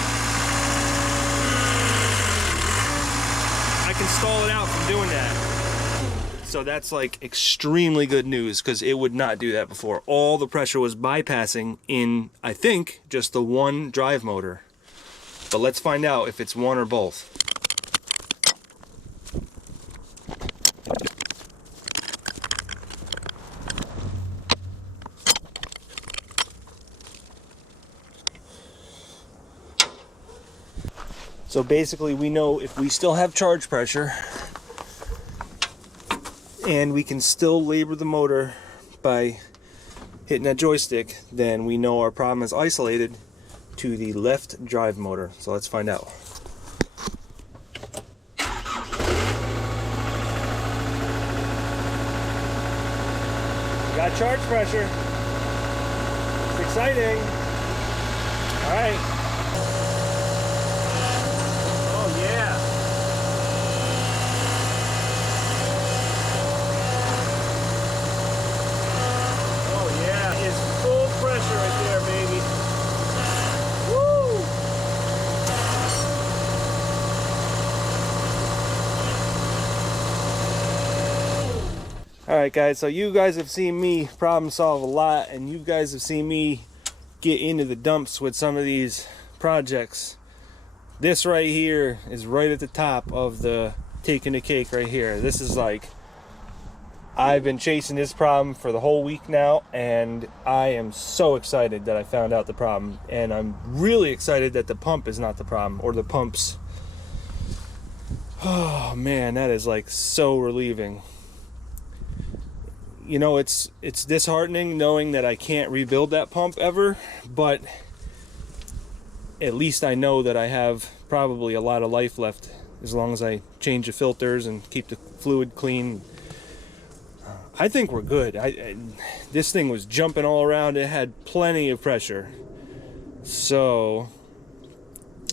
I can stall it out from doing that. So that's like extremely good news, because it would not do that before. All the pressure was bypassing in, I think, just the one drive motor. But let's find out if it's one or both. So basically we know if we still have charge pressure and we can still labor the motor by hitting that joystick, then we know our problem is isolated to the left drive motor. So let's find out. Got charge pressure. It's exciting. All right. Oh yeah. Oh yeah. It's full pressure right there, baby. Woo! All right, guys. So you guys have seen me problem solve a lot, and you guys have seen me get into the dumps with some of these projects. This right here is right at the top of the taking the cake right here. This is like, I've been chasing this problem for the whole week now, and I am so excited that I found out the problem, and I'm really excited that the pump is not the problem, or the pumps. Oh man, that is like so relieving. You know, it's disheartening knowing that I can't rebuild that pump ever, but at least I know that I have probably a lot of life left as long as I change the filters and keep the fluid clean. I think we're good. This thing was jumping all around. It had plenty of pressure. So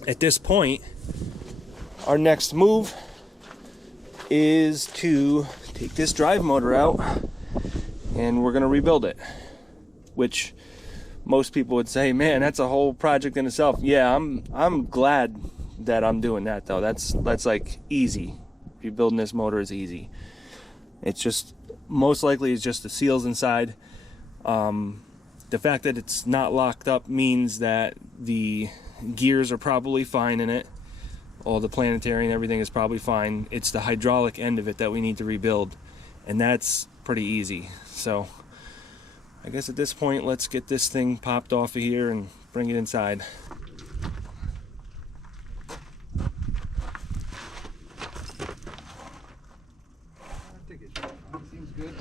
at this point, our next move is to take this drive motor out, and we're gonna rebuild it, which most people would say, man, that's a whole project in itself. Yeah, I'm glad that I'm doing that though. That's like easy. Rebuilding this motor is easy. It's just, most likely it's just the seals inside. The fact that it's not locked up means that the gears are probably fine in it. All the planetary and everything is probably fine. It's the hydraulic end of it that we need to rebuild, and that's pretty easy. So I guess at this point, let's get this thing popped off of here and bring it inside. I think it seems good.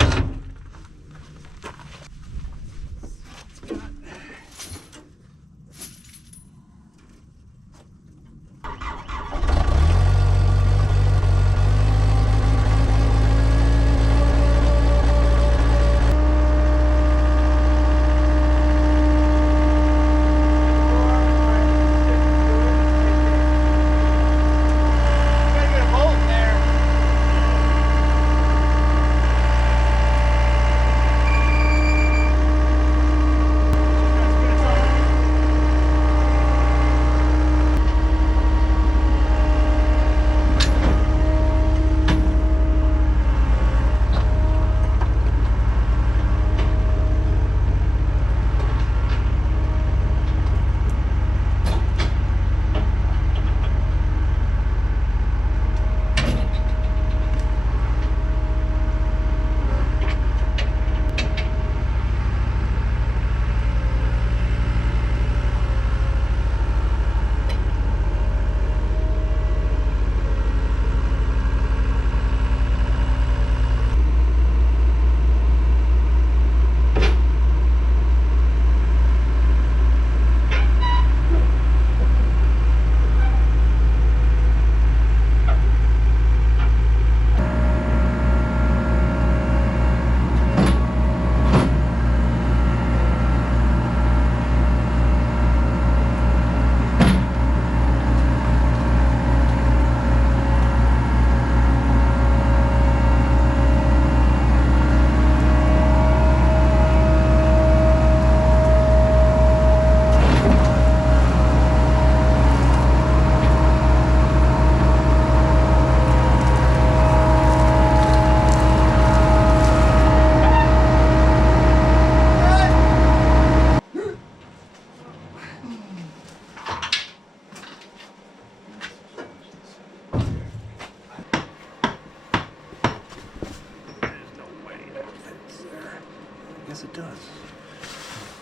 does.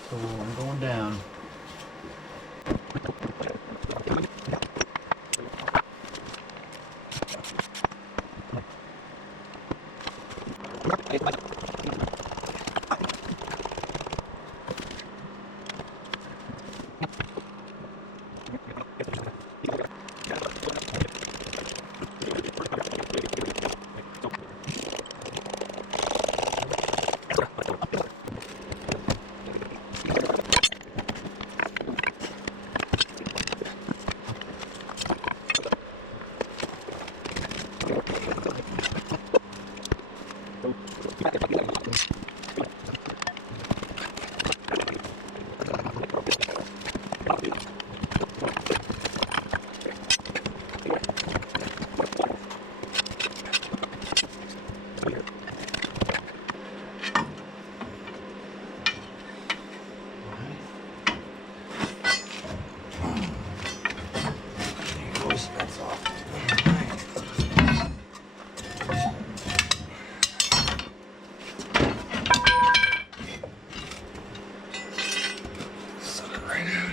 So I'm going down. That's off. Suck it right out.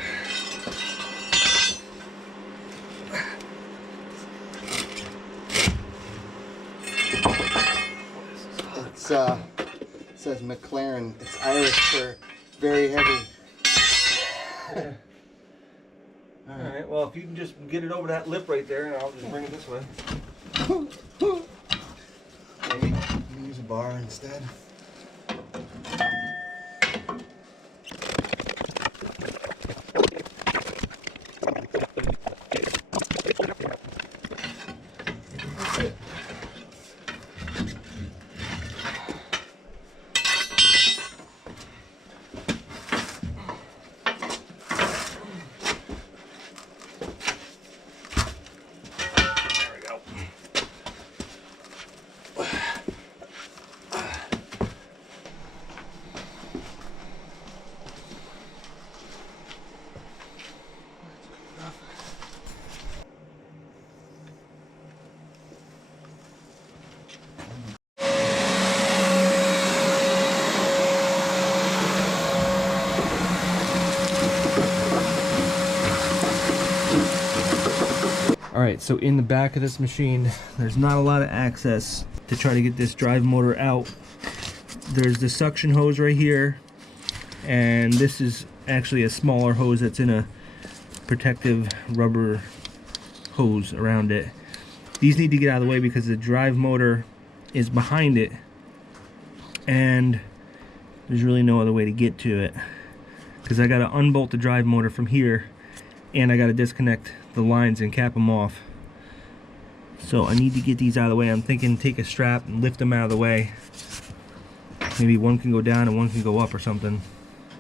It's it says McLaren. It's Irish for very heavy. Alright, well, if you can just get it over that lip right there, and I'll just bring it this way. Maybe use a bar instead. Alright, so in the back of this machine, there's not a lot of access to try to get this drive motor out. There's the suction hose right here, and this is actually a smaller hose that's in a protective rubber hose around it. These need to get out of the way because the drive motor is behind it, and there's really no other way to get to it. Because I got to unbolt the drive motor from here, and I got to disconnect the lines and cap them off. So I need to get these out of the way. I'm thinking take a strap and lift them out of the way. Maybe one can go down and one can go up or something.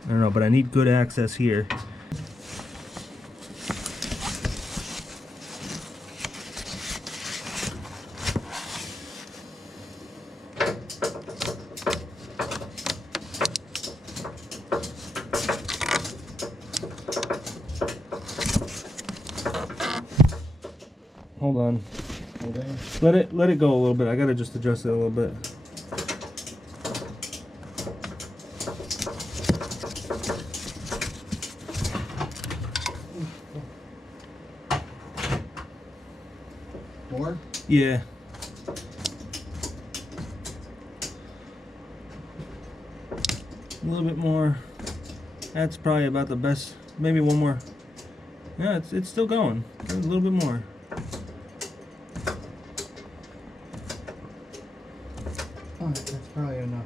I don't know, but I need good access here. Hold on. Okay. Let it go a little bit. I gotta just adjust it a little bit. More? Yeah. A little bit more. That's probably about the best. Maybe one more. Yeah, it's still going. A little bit more. Alright, that's probably enough.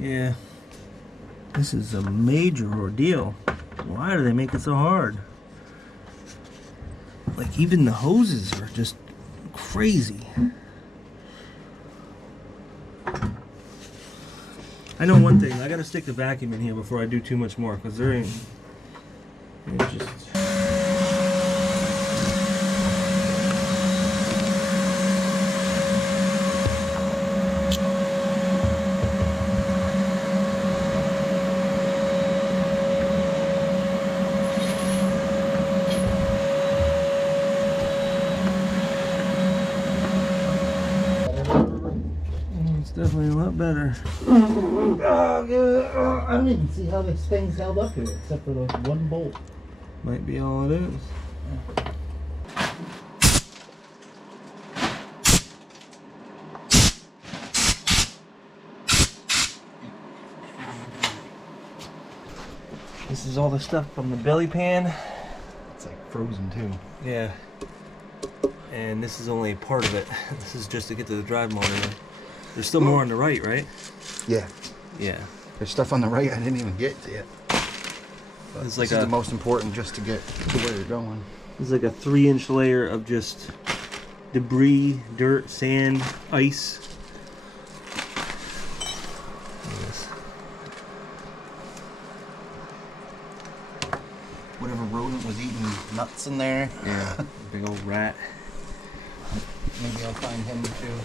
Yeah. This is a major ordeal. Why do they make it so hard? Like, even the hoses are just crazy. I know one thing. I gotta stick the vacuum in here before I do too much more, because there ain't. It's just. definitely a lot better. I don't even see how this thing's held up here, except for the one bolt. Might be all it is. This is all the stuff from the belly pan. It's like frozen too. Yeah. And this is only part of it. This is just to get to the drive monitor. There's still more on the right, right? Yeah. Yeah. There's stuff on the right I didn't even get to yet. It's This like is the most important just to get to where you're going. It's like a 3-inch layer of just debris, dirt, sand, ice. Look at this. Whatever rodent was eating nuts in there. Yeah, big old rat. Maybe I'll find him too.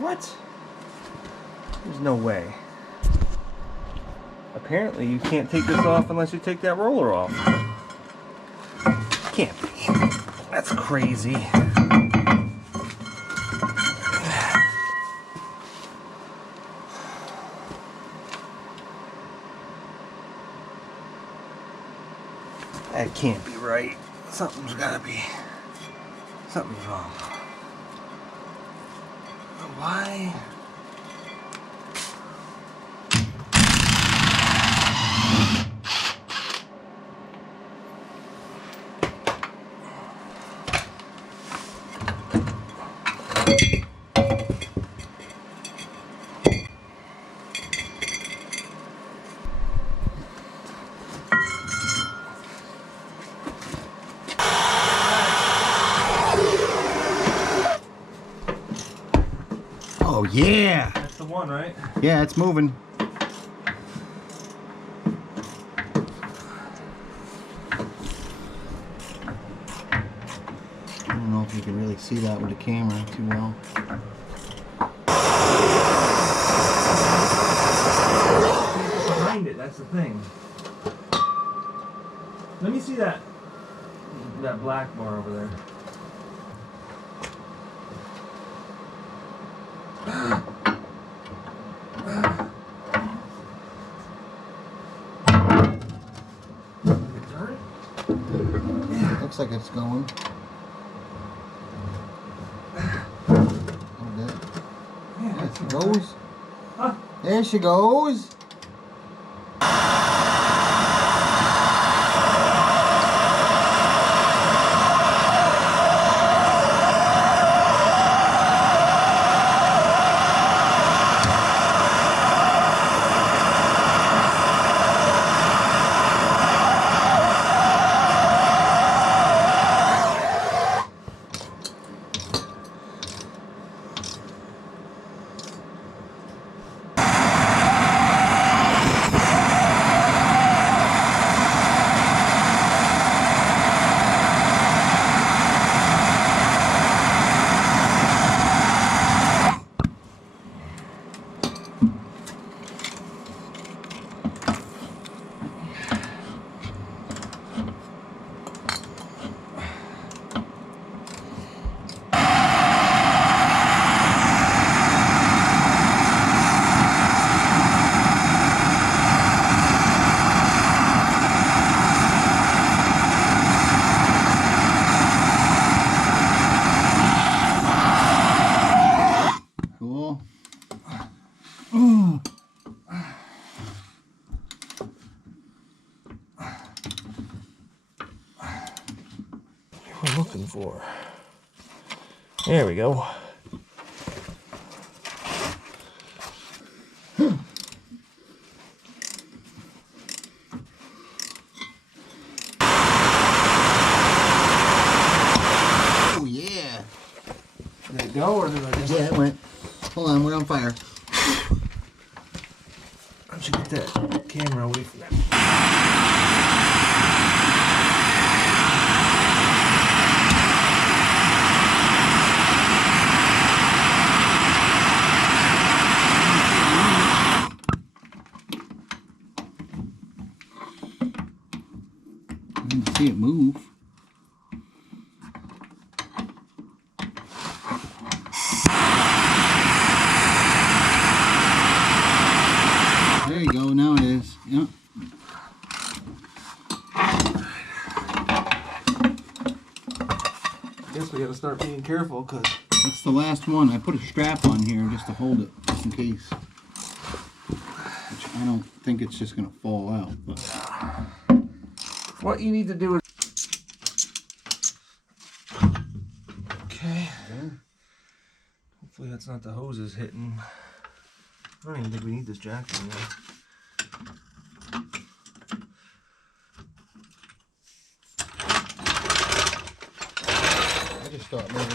What? There's no way. Apparently you can't take this off unless you take that roller off. Can't be. That's crazy. That can't be right. Something's gotta be. Something's wrong. Why? Oh yeah! That's the one, right? Yeah, it's moving. I don't know if you can really see that with the camera too well. Behind it, that's the thing. Let me see that black bar over there. Looks like it's going. There she goes. Huh? There she goes. We're looking for. There we go. Oh yeah. Did it go or did I just... Yeah, it went. Hold on, we're on fire. I should get that camera away from that. I didn't see it move. There you go, now it is. Yep. Guess we gotta start being careful because That's the last one. I put a strap on here just to hold it, just in case. Which I don't think it's just gonna fall out. But what you need to do is. Okay. Hopefully that's not the hoses hitting. I don't even think we need this jack anymore. I just thought maybe.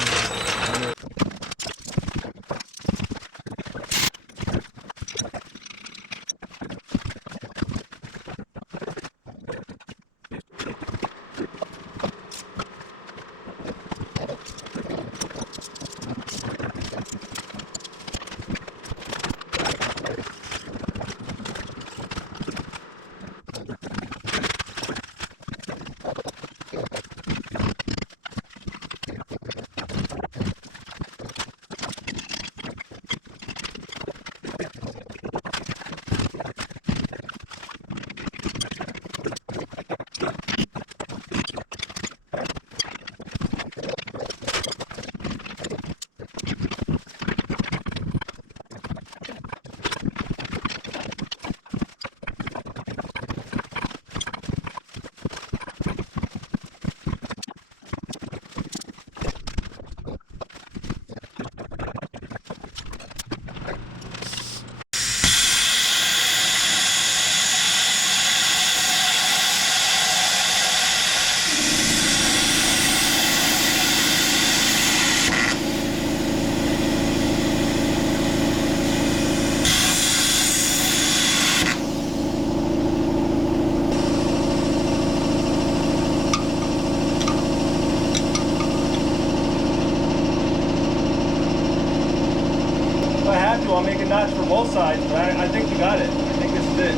I'll make a notch for both sides, but I think we got it. I think this is it.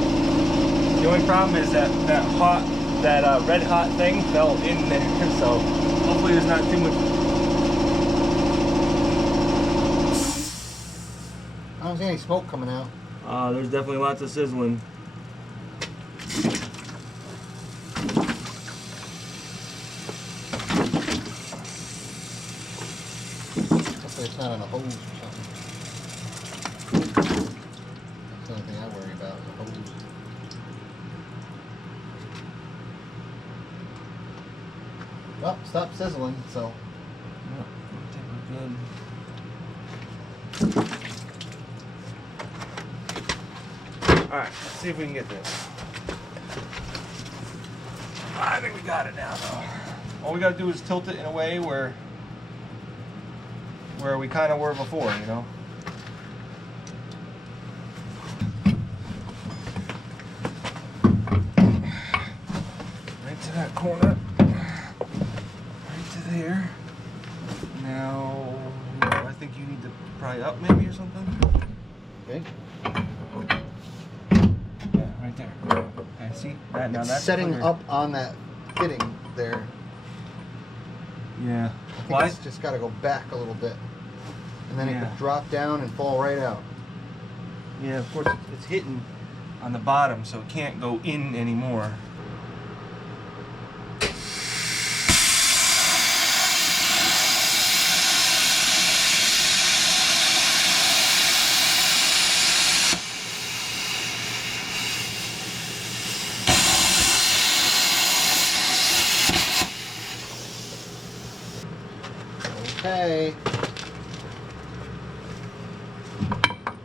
The only problem is that red hot thing fell in there, so hopefully there's not too much. I don't see any smoke coming out. There's definitely lots of sizzling. Hopefully it's not on a hose or something. That's the only thing I worry about, the hose. Well, stop sizzling, so. I think we're good. Alright, let's see if we can get this. I think we got it now though. All we gotta do is tilt it in a way where we kind of were before, you know? Right to that corner. Right to there. Now, I think you need to pry up maybe or something. Okay. Yeah, right there. Okay, see? That, now It's that's setting clear. up on that fitting there. Yeah. I think it's just got to go back a little bit. And then it Yeah. could drop down and fall right out. Yeah, of course it's hitting on the bottom, so it can't go in anymore. Okay.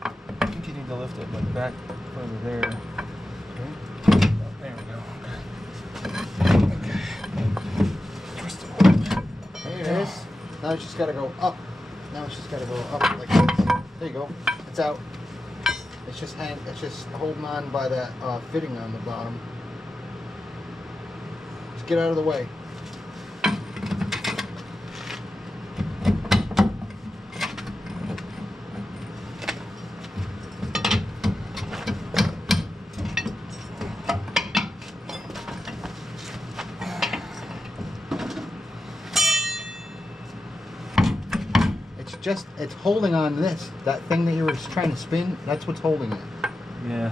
I think you need to lift it like back further there. Okay. Oh, there we go. Okay. Twist it a little bit. There it is. Now it's just got to go up. Now it's just got to go up like this. There you go. It's out. It's just holding on by that fitting on the bottom. Just get out of the way. It's holding on this. That thing that you were trying to spin, that's what's holding it. Yeah.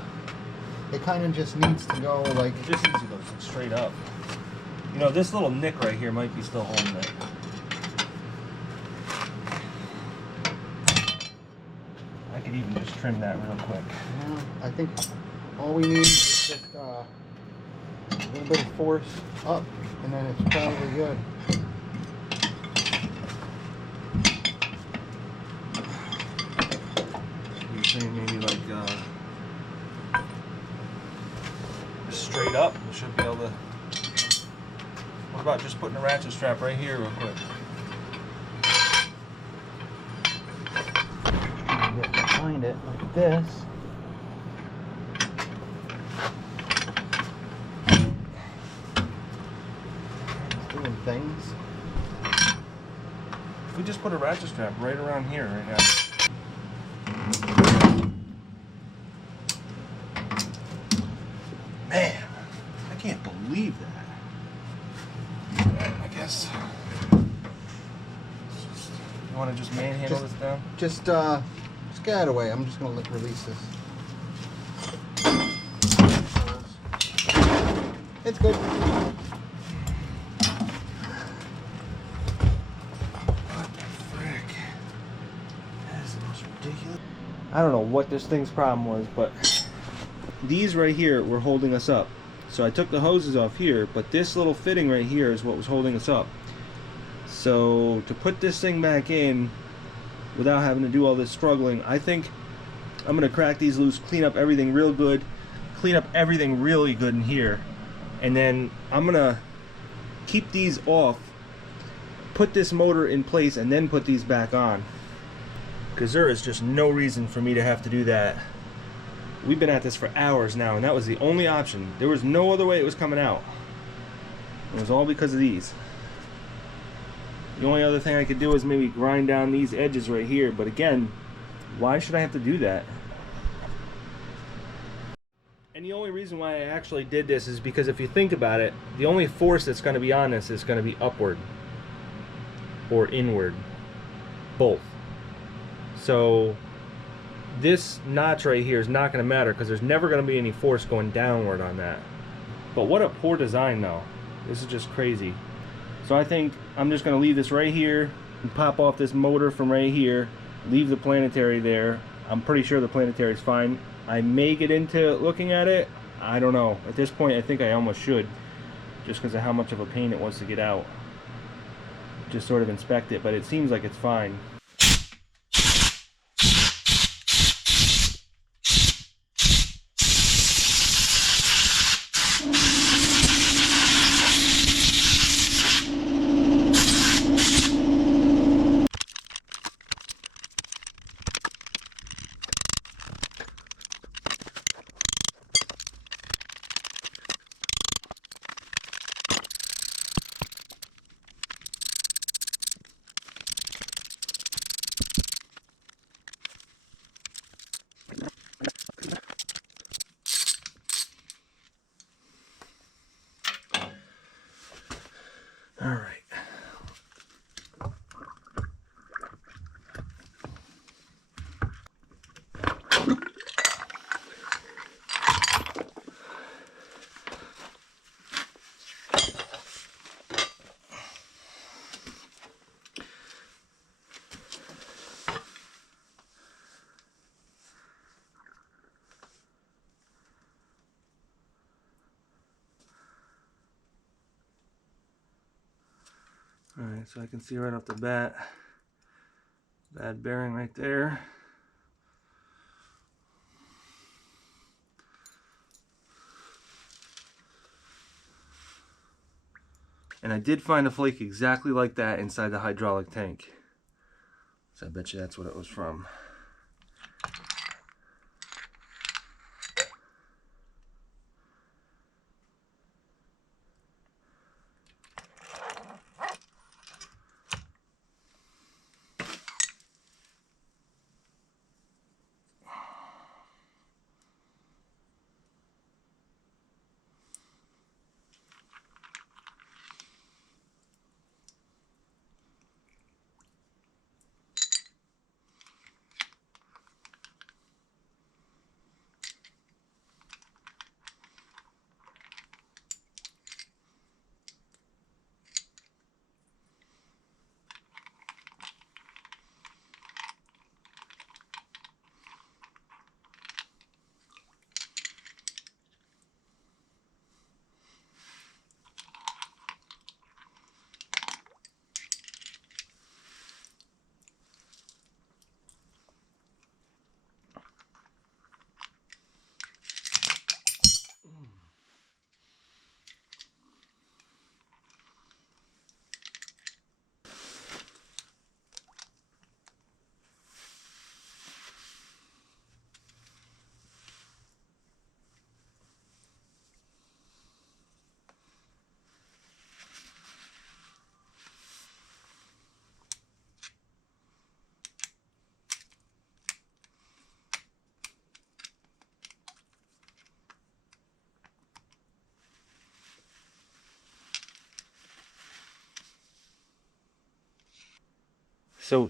It kind of just needs to go like... It just needs to go straight up. You know, this little nick right here might be still holding it. I could even just trim that real quick. Yeah, I think all we need is just a little bit of force up, and then it's probably good. Maybe like just straight up. We should be able to. What about just putting a ratchet strap right here real quick? Get behind it like this. It's doing things. If we just put a ratchet strap right around here right now. Man, I can't believe that. I guess. You want to just manhandle this down? Just get out of the way. I'm just gonna release this. It's good. What the frick? That is the most ridiculous. I don't know what this thing's problem was, but these right here were holding us up. So I took the hoses off here, but this little fitting right here is what was holding us up. So to put this thing back in without having to do all this struggling, I think I'm gonna crack these loose, clean up everything real good, clean up everything really good in here, and then I'm gonna keep these off, put this motor in place, and then put these back on, because there is just no reason for me to have to do that. We've been at this for hours now, and that was the only option. There was no other way it was coming out. It was all because of these. The only other thing I could do is maybe grind down these edges right here, but again, why should I have to do that? And the only reason why I actually did this is because if you think about it, the only force that's going to be on this is going to be upward or inward, both. So this notch right here is not going to matter because there's never going to be any force going downward on that. But what a poor design though. This is just crazy. So I think I'm just going to leave this right here and pop off this motor from right here, leave the planetary there. I'm pretty sure the planetary is fine. I may get into looking at it. I don't know. At this point I think I almost should, just because of how much of a pain it was to get out. Just sort of inspect it, but it seems like it's fine. All right. Alright, so I can see right off the bat Bad bearing right there. And I did find a flake exactly like that inside the hydraulic tank. So I bet you that's what it was from.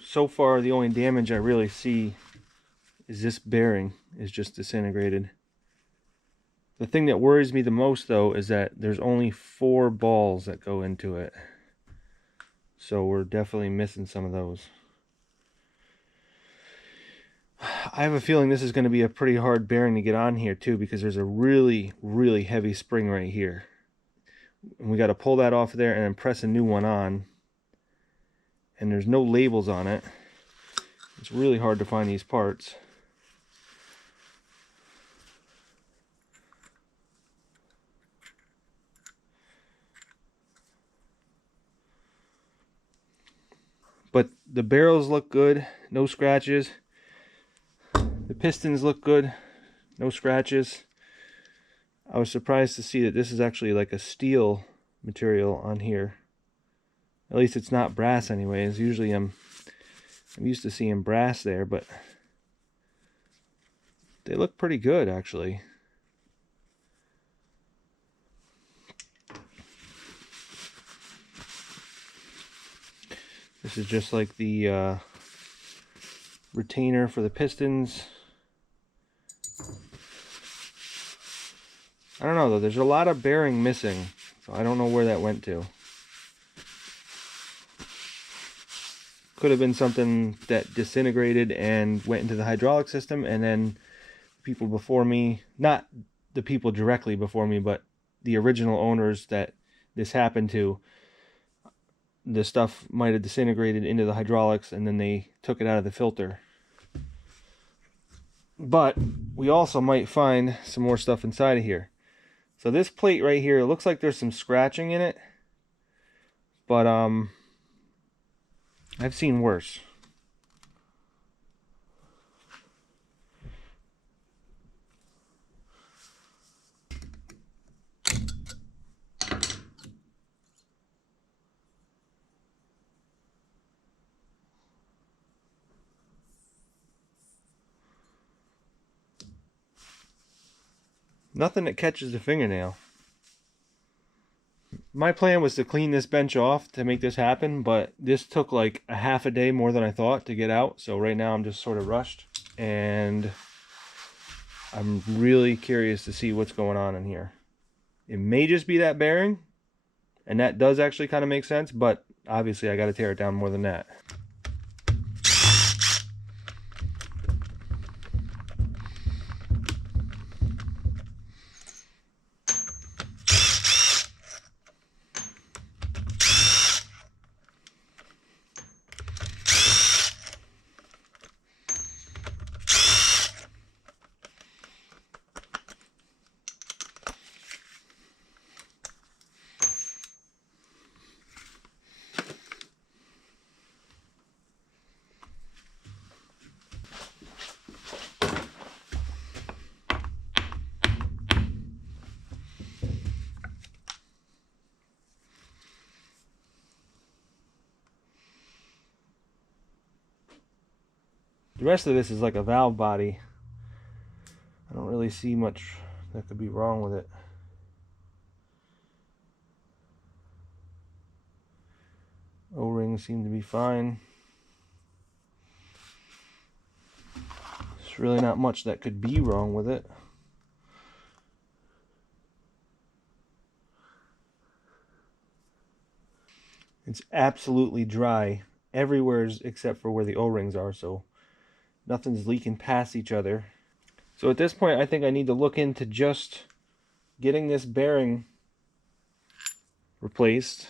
So far the only damage I really see is this bearing is just disintegrated. The thing that worries me the most though is that there's only 4 balls that go into it. So we're definitely missing some of those. I have a feeling this is going to be a pretty hard bearing to get on here too, because there's a really, really heavy spring right here. And we got to pull that off there and then press a new one on. And there's no labels on it. It's really hard to find these parts. But the barrels look good, no scratches. The pistons look good, no scratches. I was surprised to see that this is actually like a steel material on here. At least it's not brass anyways. Usually I'm used to seeing brass there, but they look pretty good actually. This is just like the retainer for the pistons. I don't know though, there's a lot of bearing missing, so I don't know where that went to. Could have been something that disintegrated and went into the hydraulic system, and then people before me, not the people directly before me, but the original owners that this happened to, the stuff might have disintegrated into the hydraulics and then they took it out of the filter. But we also might find some more stuff inside of here. So this plate right here, it looks like there's some scratching in it, but I've seen worse. Nothing that catches the fingernail. My plan was to clean this bench off to make this happen, but this took like a half a day more than I thought to get out. So right now I'm just sort of rushed, and I'm really curious to see what's going on in here. It may just be that bearing, and that does actually kind of make sense, but obviously I got to tear it down more than that. The rest of this is like a valve body. I don't really see much that could be wrong with it. O-rings seem to be fine. There's really not much that could be wrong with it. It's absolutely dry everywhere except for where the O-rings are, so nothing's leaking past each other. So at this point, I think I need to look into just getting this bearing replaced.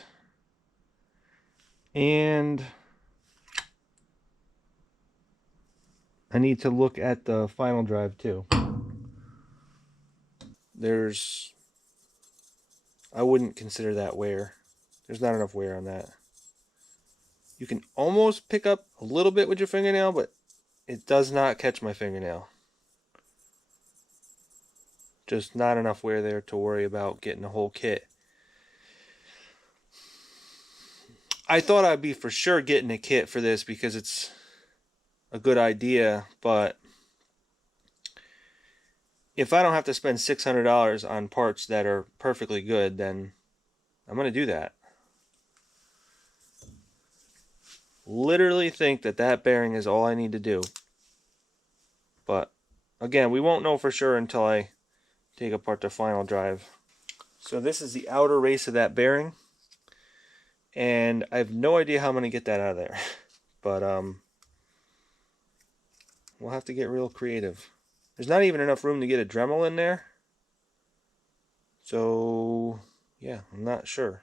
And I need to look at the final drive too. I wouldn't consider that wear. There's not enough wear on that. You can almost pick up a little bit with your fingernail, but it does not catch my fingernail. Just not enough wear there to worry about getting a whole kit. I thought I'd be for sure getting a kit for this because it's a good idea, but if I don't have to spend $600 on parts that are perfectly good, then I'm going to do that. Literally think that that bearing is all I need to do. But again, we won't know for sure until I take apart the final drive. So this is the outer race of that bearing, and I have no idea how I'm going to get that out of there. But we'll have to get real creative. There's not even enough room to get a Dremel in there. So yeah, I'm not sure.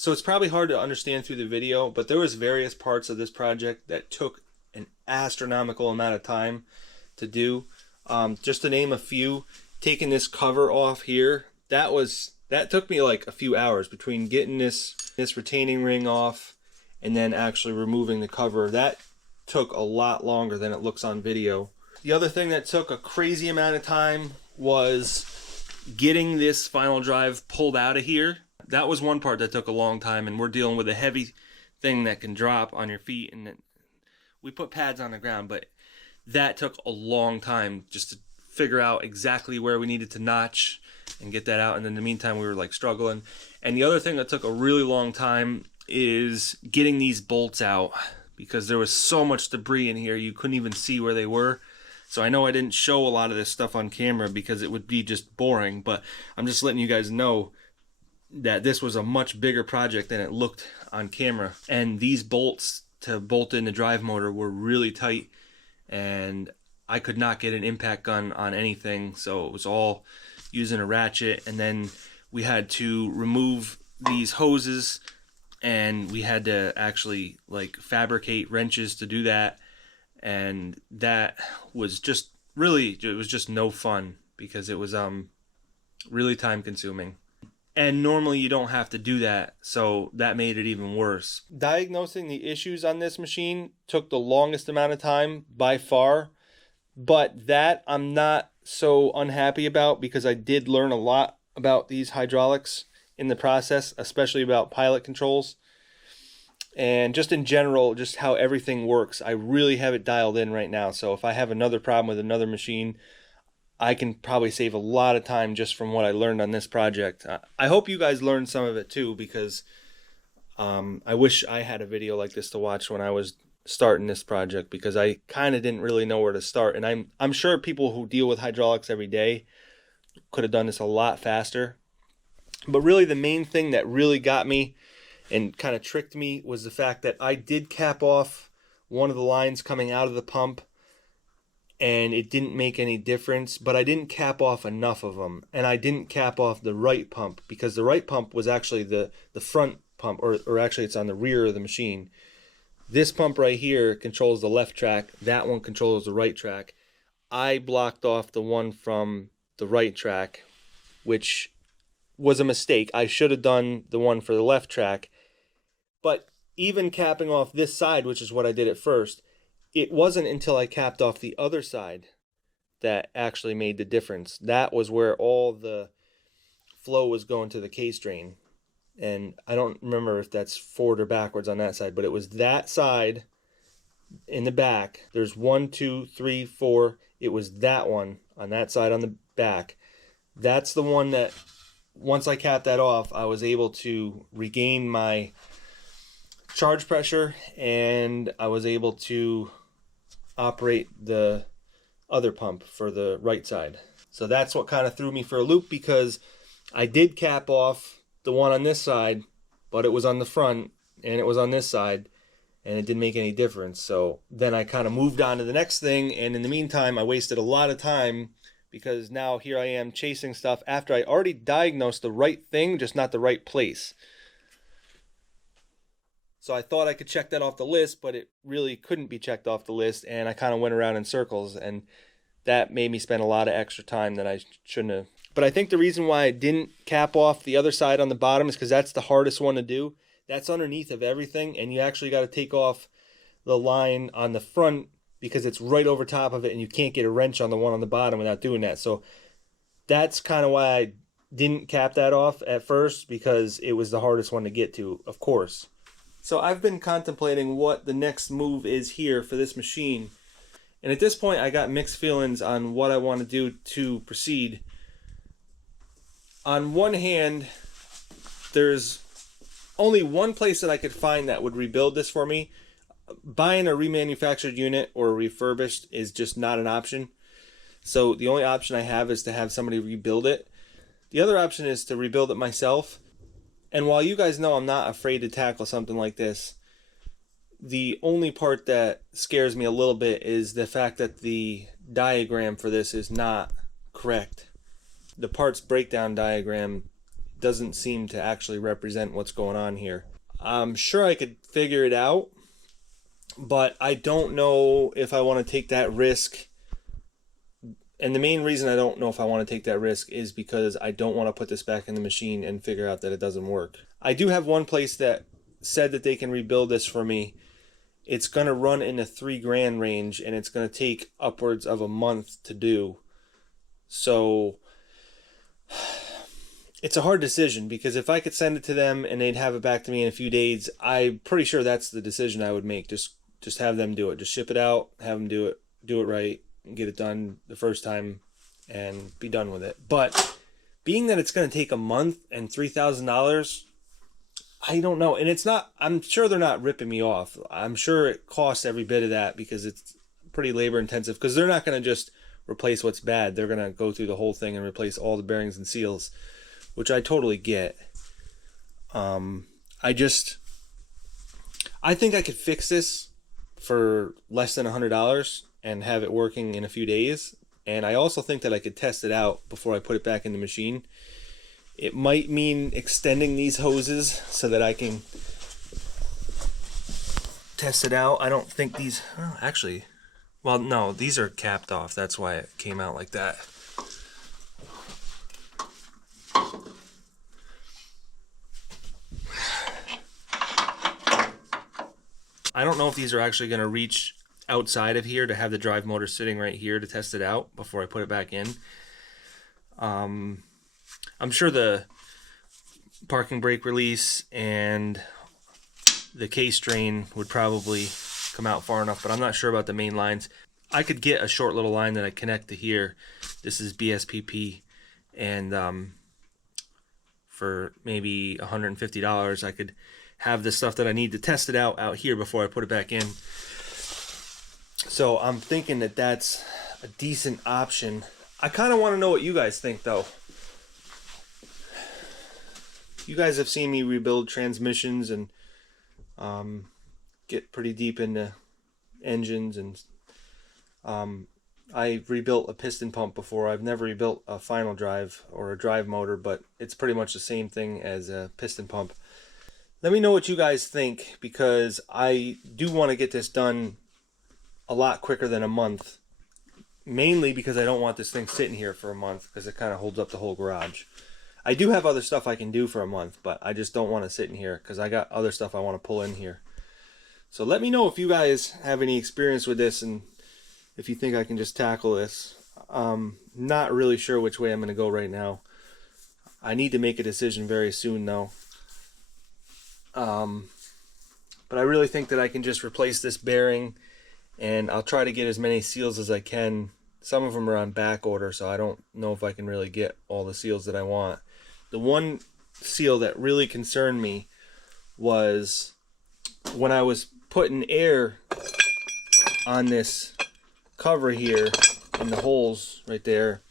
So it's probably hard to understand through the video, but there was various parts of this project that took an astronomical amount of time to do. Just to name a few, taking this cover off here, that took me like a few hours between getting this retaining ring off and then actually removing the cover. That took a lot longer than it looks on video. The other thing that took a crazy amount of time was getting this final drive pulled out of here. That was one part that took a long time, and we're dealing with a heavy thing that can drop on your feet, and we put pads on the ground, but that took a long time just to figure out exactly where we needed to notch and get that out. And in the meantime, we were like struggling. And the other thing that took a really long time is getting these bolts out, because there was so much debris in here you couldn't even see where they were. So I know I didn't show a lot of this stuff on camera because it would be just boring, but I'm just letting you guys know that this was a much bigger project than it looked on camera. And these bolts to bolt in the drive motor were really tight, and I could not get an impact gun on anything, so it was all using a ratchet. And then we had to remove these hoses, and we had to actually like fabricate wrenches to do that, and that was just really, it was just no fun because it was really time consuming. And normally you don't have to do that, so that made it even worse. Diagnosing the issues on this machine took the longest amount of time by far, but that I'm not so unhappy about because I did learn a lot about these hydraulics in the process, especially about pilot controls. And just in general, just how everything works, I really have it dialed in right now. So if I have another problem with another machine, I can probably save a lot of time just from what I learned on this project. I hope you guys learned some of it too, because I wish I had a video like this to watch when I was starting this project, because I kind of didn't really know where to start. And I'm sure people who deal with hydraulics every day could have done this a lot faster. But really the main thing that really got me and kind of tricked me was the fact that I did cap off one of the lines coming out of the pump, and it didn't make any difference, but I didn't cap off enough of them. And I didn't cap off the right pump, because the right pump was actually the front pump, or actually it's on the rear of the machine. This pump right here controls the left track. That one controls the right track. I blocked off the one from the right track, which was a mistake. I should have done the one for the left track. But even capping off this side, which is what I did at first, it wasn't until I capped off the other side that actually made the difference. That was where all the flow was going to the case drain. And I don't remember if that's forward or backwards on that side, but it was that side in the back. There's 1, 2, 3, 4. It was that one on that side on the back. That's the one that once I capped that off, I was able to regain my charge pressure, and I was able to operate the other pump for the right side. So that's what kind of threw me for a loop, because I did cap off the one on this side, but it was on the front and it was on this side, and it didn't make any difference. So then I kind of moved on to the next thing, and in the meantime I wasted a lot of time, because now here I am chasing stuff after I already diagnosed the right thing, just not the right place. So I thought I could check that off the list, but it really couldn't be checked off the list, and I kind of went around in circles, and that made me spend a lot of extra time that I shouldn't have. But I think the reason why I didn't cap off the other side on the bottom is because that's the hardest one to do. That's underneath of everything, and you actually got to take off the line on the front because it's right over top of it, and you can't get a wrench on the one on the bottom without doing that. So that's kind of why I didn't cap that off at first, because it was the hardest one to get to, of course. So I've been contemplating what the next move is here for this machine. And at this point, I got mixed feelings on what I want to do to proceed. On one hand, there's only one place that I could find that would rebuild this for me. Buying a remanufactured unit or refurbished is just not an option. So the only option I have is to have somebody rebuild it. The other option is to rebuild it myself. And while you guys know I'm not afraid to tackle something like this, the only part that scares me a little bit is the fact that the diagram for this is not correct. The parts breakdown diagram doesn't seem to actually represent what's going on here. I'm sure I could figure it out, but I don't know if I want to take that risk. And the main reason I don't know if I want to take that risk is because I don't want to put this back in the machine and figure out that it doesn't work. I do have one place that said that they can rebuild this for me. It's going to run in the $3,000 range, and it's going to take upwards of a month to do. So it's a hard decision, because if I could send it to them and they'd have it back to me in a few days, I'm pretty sure that's the decision I would make. Just have them do it. Just ship it out, have them do it right, and get it done the first time and be done with it. But being that it's going to take a month and $3,000, I don't know. And it's not, I'm sure they're not ripping me off. I'm sure it costs every bit of that, because it's pretty labor intensive, because they're not going to just replace what's bad. They're going to go through the whole thing and replace all the bearings and seals, which I totally get. I think I could fix this for less than $100 and have it working in a few days. And I also think that I could test it out before I put it back in the machine. It might mean extending these hoses so that I can test it out. I don't think these, oh, actually, well, no, these are capped off. That's why it came out like that. I don't know if these are actually going to reach outside of here to have the drive motor sitting right here to test it out before I put it back in. I'm sure the parking brake release and the case drain would probably come out far enough, but I'm not sure about the main lines. I could get a short little line that I connect to here. This is BSPP, and for maybe $150 I could have the stuff that I need to test it out here before I put it back in. So I'm thinking that that's a decent option. I kind of want to know what you guys think, though. You guys have seen me rebuild transmissions and get pretty deep into engines, and I rebuilt a piston pump before. I've never rebuilt a final drive or a drive motor, but it's pretty much the same thing as a piston pump. Let me know what you guys think, because I do want to get this done a lot quicker than a month. Mainly because I don't want this thing sitting here for a month, because it kind of holds up the whole garage. I do have other stuff I can do for a month, but I just don't want to sit in here because I got other stuff I want to pull in here. So let me know if you guys have any experience with this and if you think I can just tackle this. Not really sure which way I'm going to go right now. I need to make a decision very soon, though. But I really think that I can just replace this bearing, and I'll try to get as many seals as I can. Some of them are on back order, so I don't know if I can really get all the seals that I want. The one seal that really concerned me was when I was putting air on this cover here in the holes right there.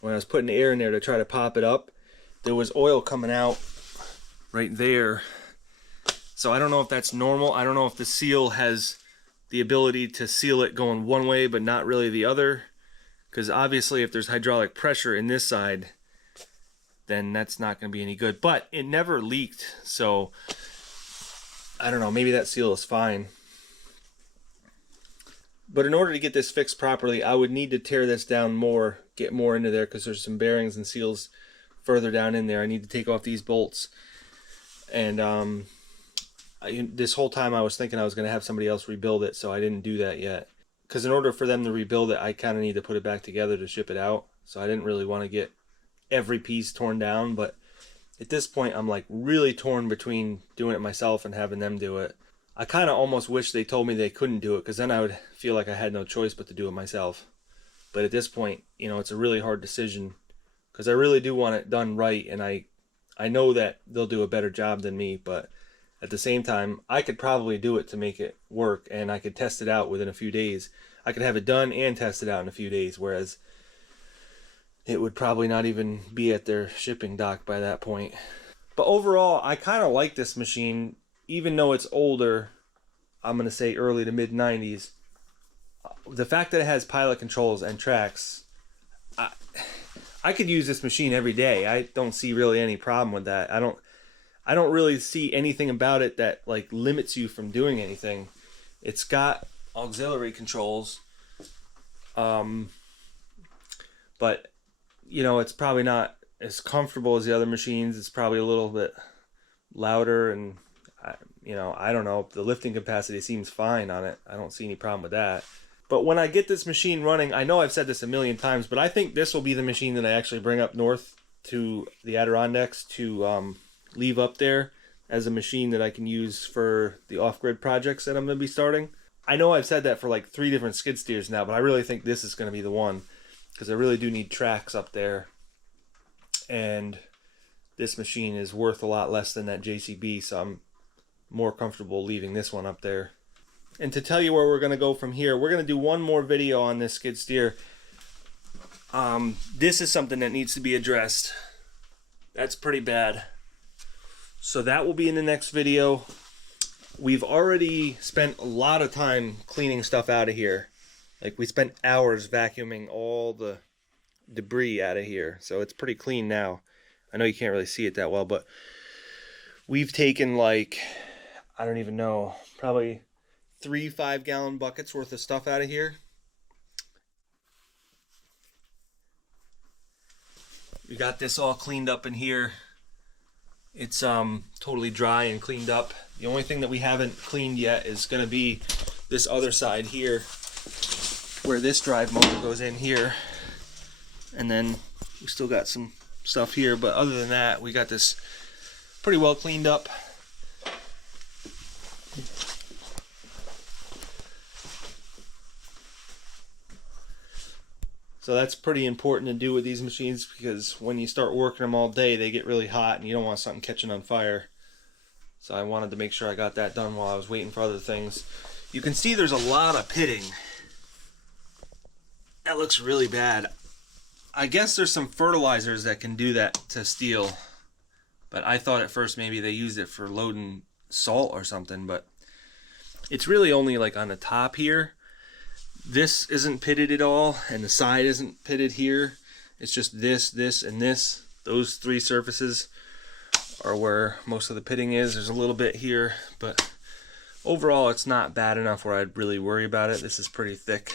When I was putting air in there to try to pop it up, there was oil coming out right there. So I don't know if that's normal. I don't know if the seal has the ability to seal it going one way but not really the other, because obviously if there's hydraulic pressure in this side, then that's not going to be any good. But it never leaked, so I don't know, maybe that seal is fine. But in order to get this fixed properly, I would need to tear this down more, get more into there, because there's some bearings and seals further down in there. I need to take off these bolts. And this whole time I was thinking I was going to have somebody else rebuild it, so I didn't do that yet. Because in order for them to rebuild it, I kind of need to put it back together to ship it out. So I didn't really want to get every piece torn down, but at this point I'm like really torn between doing it myself and having them do it. I kind of almost wish they told me they couldn't do it, because then I would feel like I had no choice but to do it myself. But at this point, you know, it's a really hard decision, because I really do want it done right, and I know that they'll do a better job than me, but at the same time, I could probably do it to make it work, and I could test it out within a few days. I could have it done and test it out in a few days, whereas it would probably not even be at their shipping dock by that point. But overall, I kind of like this machine, even though it's older. I'm going to say early to mid 90s. The fact that it has pilot controls and tracks, I could use this machine every day. I don't see really any problem with that. I don't really see anything about it that like limits you from doing anything. It's got auxiliary controls, but you know, it's probably not as comfortable as the other machines. It's probably a little bit louder, and you know, I don't know. The lifting capacity seems fine on it. I don't see any problem with that. But when I get this machine running, I know I've said this a million times, but I think this will be the machine that I actually bring up north to the Adirondacks to leave up there as a machine that I can use for the off-grid projects that I'm going to be starting. I know I've said that for like 3 different skid steers now, but I really think this is going to be the one, because I really do need tracks up there, and this machine is worth a lot less than that JCB, so I'm more comfortable leaving this one up there. And to tell you where we're going to go from here, we're going to do one more video on this skid steer. This is something that needs to be addressed. That's pretty bad. So that will be in the next video. We've already spent a lot of time cleaning stuff out of here. Like, we spent hours vacuuming all the debris out of here. So it's pretty clean now. I know you can't really see it that well, but we've taken like, I don't even know, probably 3 5-gallon buckets worth of stuff out of here. We got this all cleaned up in here. It's totally dry and cleaned up. The only thing that we haven't cleaned yet is going to be this other side here, where this drive motor goes in here. And then we still got some stuff here, but other than that, we got this pretty well cleaned up. So that's pretty important to do with these machines, because when you start working them all day, they get really hot and you don't want something catching on fire. So I wanted to make sure I got that done while I was waiting for other things. You can see there's a lot of pitting. That looks really bad. I guess there's some fertilizers that can do that to steel, but I thought at first maybe they used it for loading salt or something, but it's really only like on the top here. This isn't pitted at all, and the side isn't pitted here. It's just this, this, and this. Those 3 surfaces are where most of the pitting is. There's a little bit here, but overall it's not bad enough where I'd really worry about it. This is pretty thick.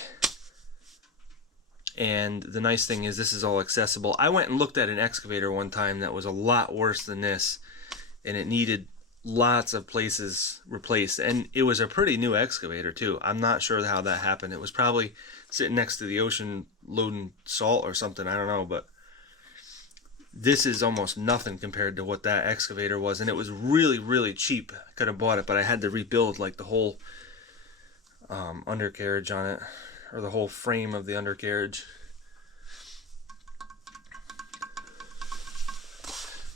And the nice thing is this is all accessible. I went and looked at an excavator one time that was a lot worse than this, and it needed lots of places replaced, and it was a pretty new excavator too. I'm not sure how that happened. It was probably sitting next to the ocean loading salt or something, I don't know, but this is almost nothing compared to what that excavator was, and it was really, really cheap. I could have bought it, but I had to rebuild like the whole undercarriage on it, or the whole frame of the undercarriage.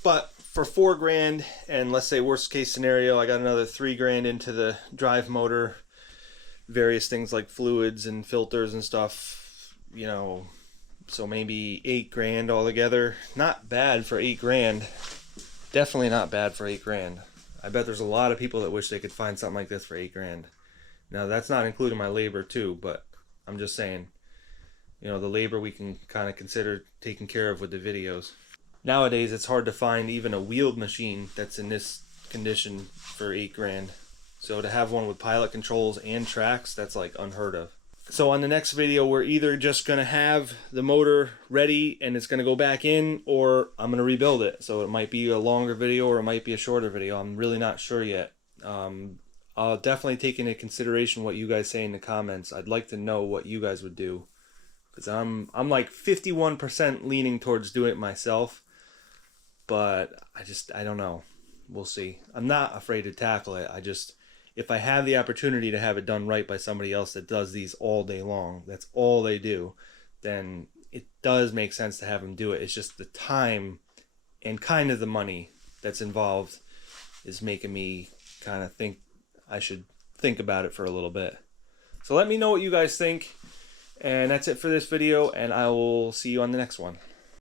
But for $4,000, and let's say worst case scenario, I got another $3,000 into the drive motor, various things like fluids and filters and stuff, you know, so maybe $8,000 altogether. Not bad for $8,000. Definitely not bad for $8,000. I bet there's a lot of people that wish they could find something like this for $8,000. Now that's not including my labor too, but I'm just saying, you know, the labor we can kind of consider taking care of with the videos. Nowadays, it's hard to find even a wheeled machine that's in this condition for $8,000. So to have one with pilot controls and tracks, that's like unheard of. So on the next video, we're either just going to have the motor ready and it's going to go back in, or I'm going to rebuild it. So it might be a longer video or it might be a shorter video. I'm really not sure yet. I'll definitely take into consideration what you guys say in the comments. I'd like to know what you guys would do, because I'm like 51% leaning towards doing it myself. But I don't know. We'll see. I'm not afraid to tackle it. If I have the opportunity to have it done right by somebody else that does these all day long, that's all they do, then it does make sense to have them do it. It's just the time and kind of the money that's involved is making me kind of think I should think about it for a little bit. So let me know what you guys think. And that's it for this video, and I will see you on the next one.